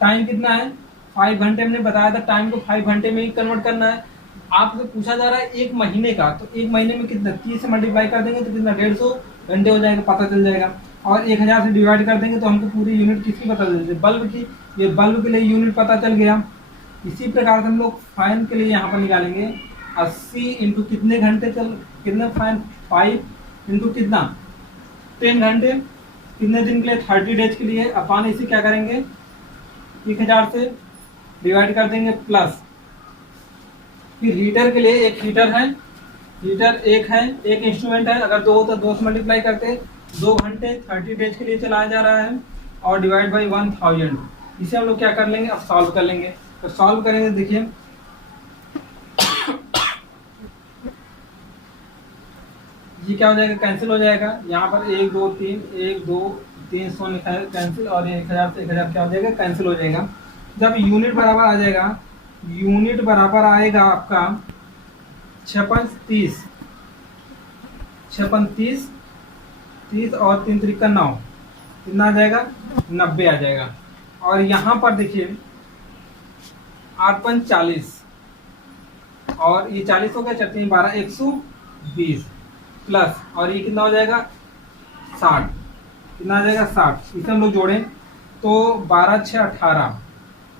टाइम कितना है, 5 घंटे, हमने बताया था टाइम को 5 घंटे में ही कन्वर्ट करना है। आपसे पूछा जा रहा है एक महीने का, तो एक महीने में कितना, 30 से मल्टीप्लाई कर देंगे तो कितना, 150 घंटे हो जाएगा, पता चल जाएगा। और 1000 से डिवाइड कर देंगे तो हमको पूरी यूनिट किसकी पता चल जाएगी, बल्ब की। ये बल्ब के लिए यूनिट पता चल गया। इसी प्रकार से हम लोग फैन के लिए यहाँ पर निकालेंगे, 80 इंटू कितने घंटे चल, कितने फैन, 5 इंटू कितना, 10 घंटे, कितने दिन के लिए, 30 डेज के लिए। अपन इसे क्या करेंगे, 1000 से डिवाइड कर देंगे प्लस। फिर हीटर के लिए, एक हीटर है, हीटर एक है, एक इंस्ट्रूमेंट है, अगर 2 हो तो 2 से मल्टीप्लाई करते, 2 घंटे 30 डेज के लिए चलाया जा रहा है, और डिवाइड बाई 1000। इसे हम लोग क्या कर लेंगे, अब सॉल्व कर लेंगे। तो सॉल्व करेंगे, देखिए ये क्या हो जाएगा, कैंसिल हो जाएगा। यहाँ पर 1 2 3 1 2 3 100 लिखा है कैंसिल, और 1000 से 1000 क्या हो जाएगा, कैंसिल हो जाएगा। जब यूनिट बराबर आ जाएगा, यूनिट बराबर आएगा आपका 56 30, 56 30 और 3 3 का 9, कितना आ जाएगा, 90 आ जाएगा। और यहाँ पर देखिए 8 5 40, और ये 40 हो गया, 4 12 120 प्लस, और ये कितना हो जाएगा, 60, कितना आ जाएगा, 60। इसे हम लोग जोड़ें तो 12 6 18,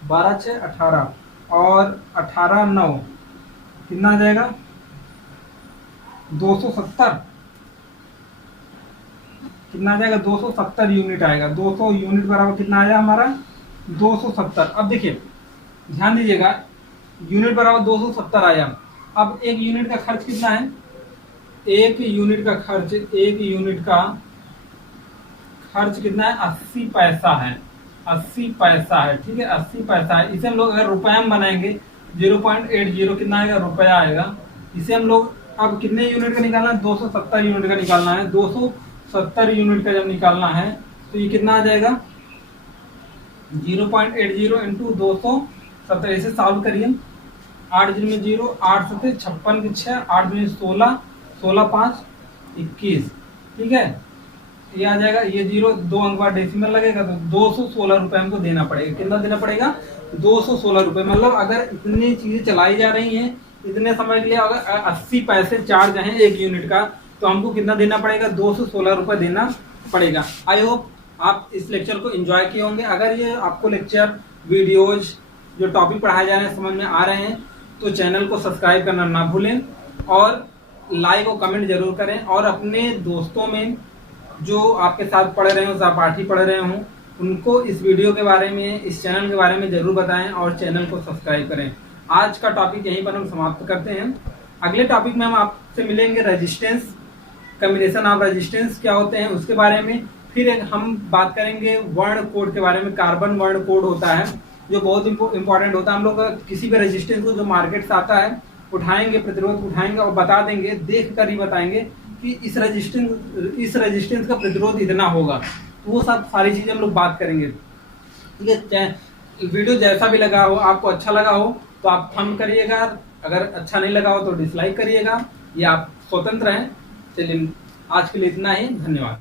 12 6 18, और 18 9, कितना आ जाएगा, 270, कितना आ जाएगा, 270 यूनिट आएगा। 200 यूनिट बराबर कितना आया हमारा, 270। अब देखिए ध्यान दीजिएगा, यूनिट बराबर 270 आया। अब एक यूनिट का खर्च कितना है, एक यूनिट का खर्च, एक यूनिट का खर्च कितना है, 80 पैसा है, 80 पैसा है, ठीक है, 80 पैसा है। इसे हम लोग अगर रुपया में बनाएंगे, 0.80 कितना आएगा, रुपया आएगा। इसे हम लोग अब कितने यूनिट का निकालना है, 270 यूनिट का निकालना है। 270 यूनिट का जब निकालना है तो ये कितना आ जाएगा, 0.80 इंटू 270। इसे सॉल्व करिए, 8 0 में 0, 8 7 56 के 6, 8 में 16, 16 5 21, ठीक है, ये आ जाएगा। ये 0 2 अंक बाद डेसिमल लगेगा, तो 216 रुपये हमको देना पड़ेगा। कितना देना पड़ेगा, 216 रुपये। मतलब अगर इतनी चीजें चलाई जा रही हैं इतने समय के लिए, अगर 80 पैसे चार्ज हैं एक यूनिट का, तो हमको कितना देना पड़ेगा, 216 रुपये देना पड़ेगा। आई होप आप इस लेक्चर को एंजॉय किए होंगे। अगर ये आपको लेक्चर, वीडियोज, जो टॉपिक पढ़ाए जा रहे हैं समझ में आ रहे हैं, तो चैनल को सब्सक्राइब करना ना भूलें, और लाइक और कमेंट जरूर करें। और अपने दोस्तों में जो आपके साथ पढ़ रहे हो, सहपाठी पढ़ रहे हों, उनको इस वीडियो के बारे में, इस चैनल के बारे में जरूर बताएं, और चैनल को सब्सक्राइब करें। आज का टॉपिक यहीं पर हम समाप्त करते हैं। अगले टॉपिक में हम आपसे मिलेंगे रेजिस्टेंस, कम्बिनेशन ऑफ रेजिस्टेंस क्या होते हैं उसके बारे में। फिर हम बात करेंगे वर्ण कोड के बारे में। कार्बन वर्ण कोड होता है जो बहुत इंपॉर्टेंट होता है। हम लोग किसी भी रेजिस्टेंस को जो मार्केट से आता है उठाएंगे, प्रतिरोध उठाएंगे और बता देंगे, देख कर ही बताएंगे कि इस रेजिस्टेंस का प्रतिरोध इतना होगा। तो वो सब सारी चीजें हम लोग बात करेंगे, ठीक है। वीडियो जैसा भी लगा हो, आपको अच्छा लगा हो तो आप थंब करिएगा, अगर अच्छा नहीं लगा हो तो डिसलाइक करिएगा, ये आप स्वतंत्र हैं। चलिए आज के लिए इतना ही, धन्यवाद।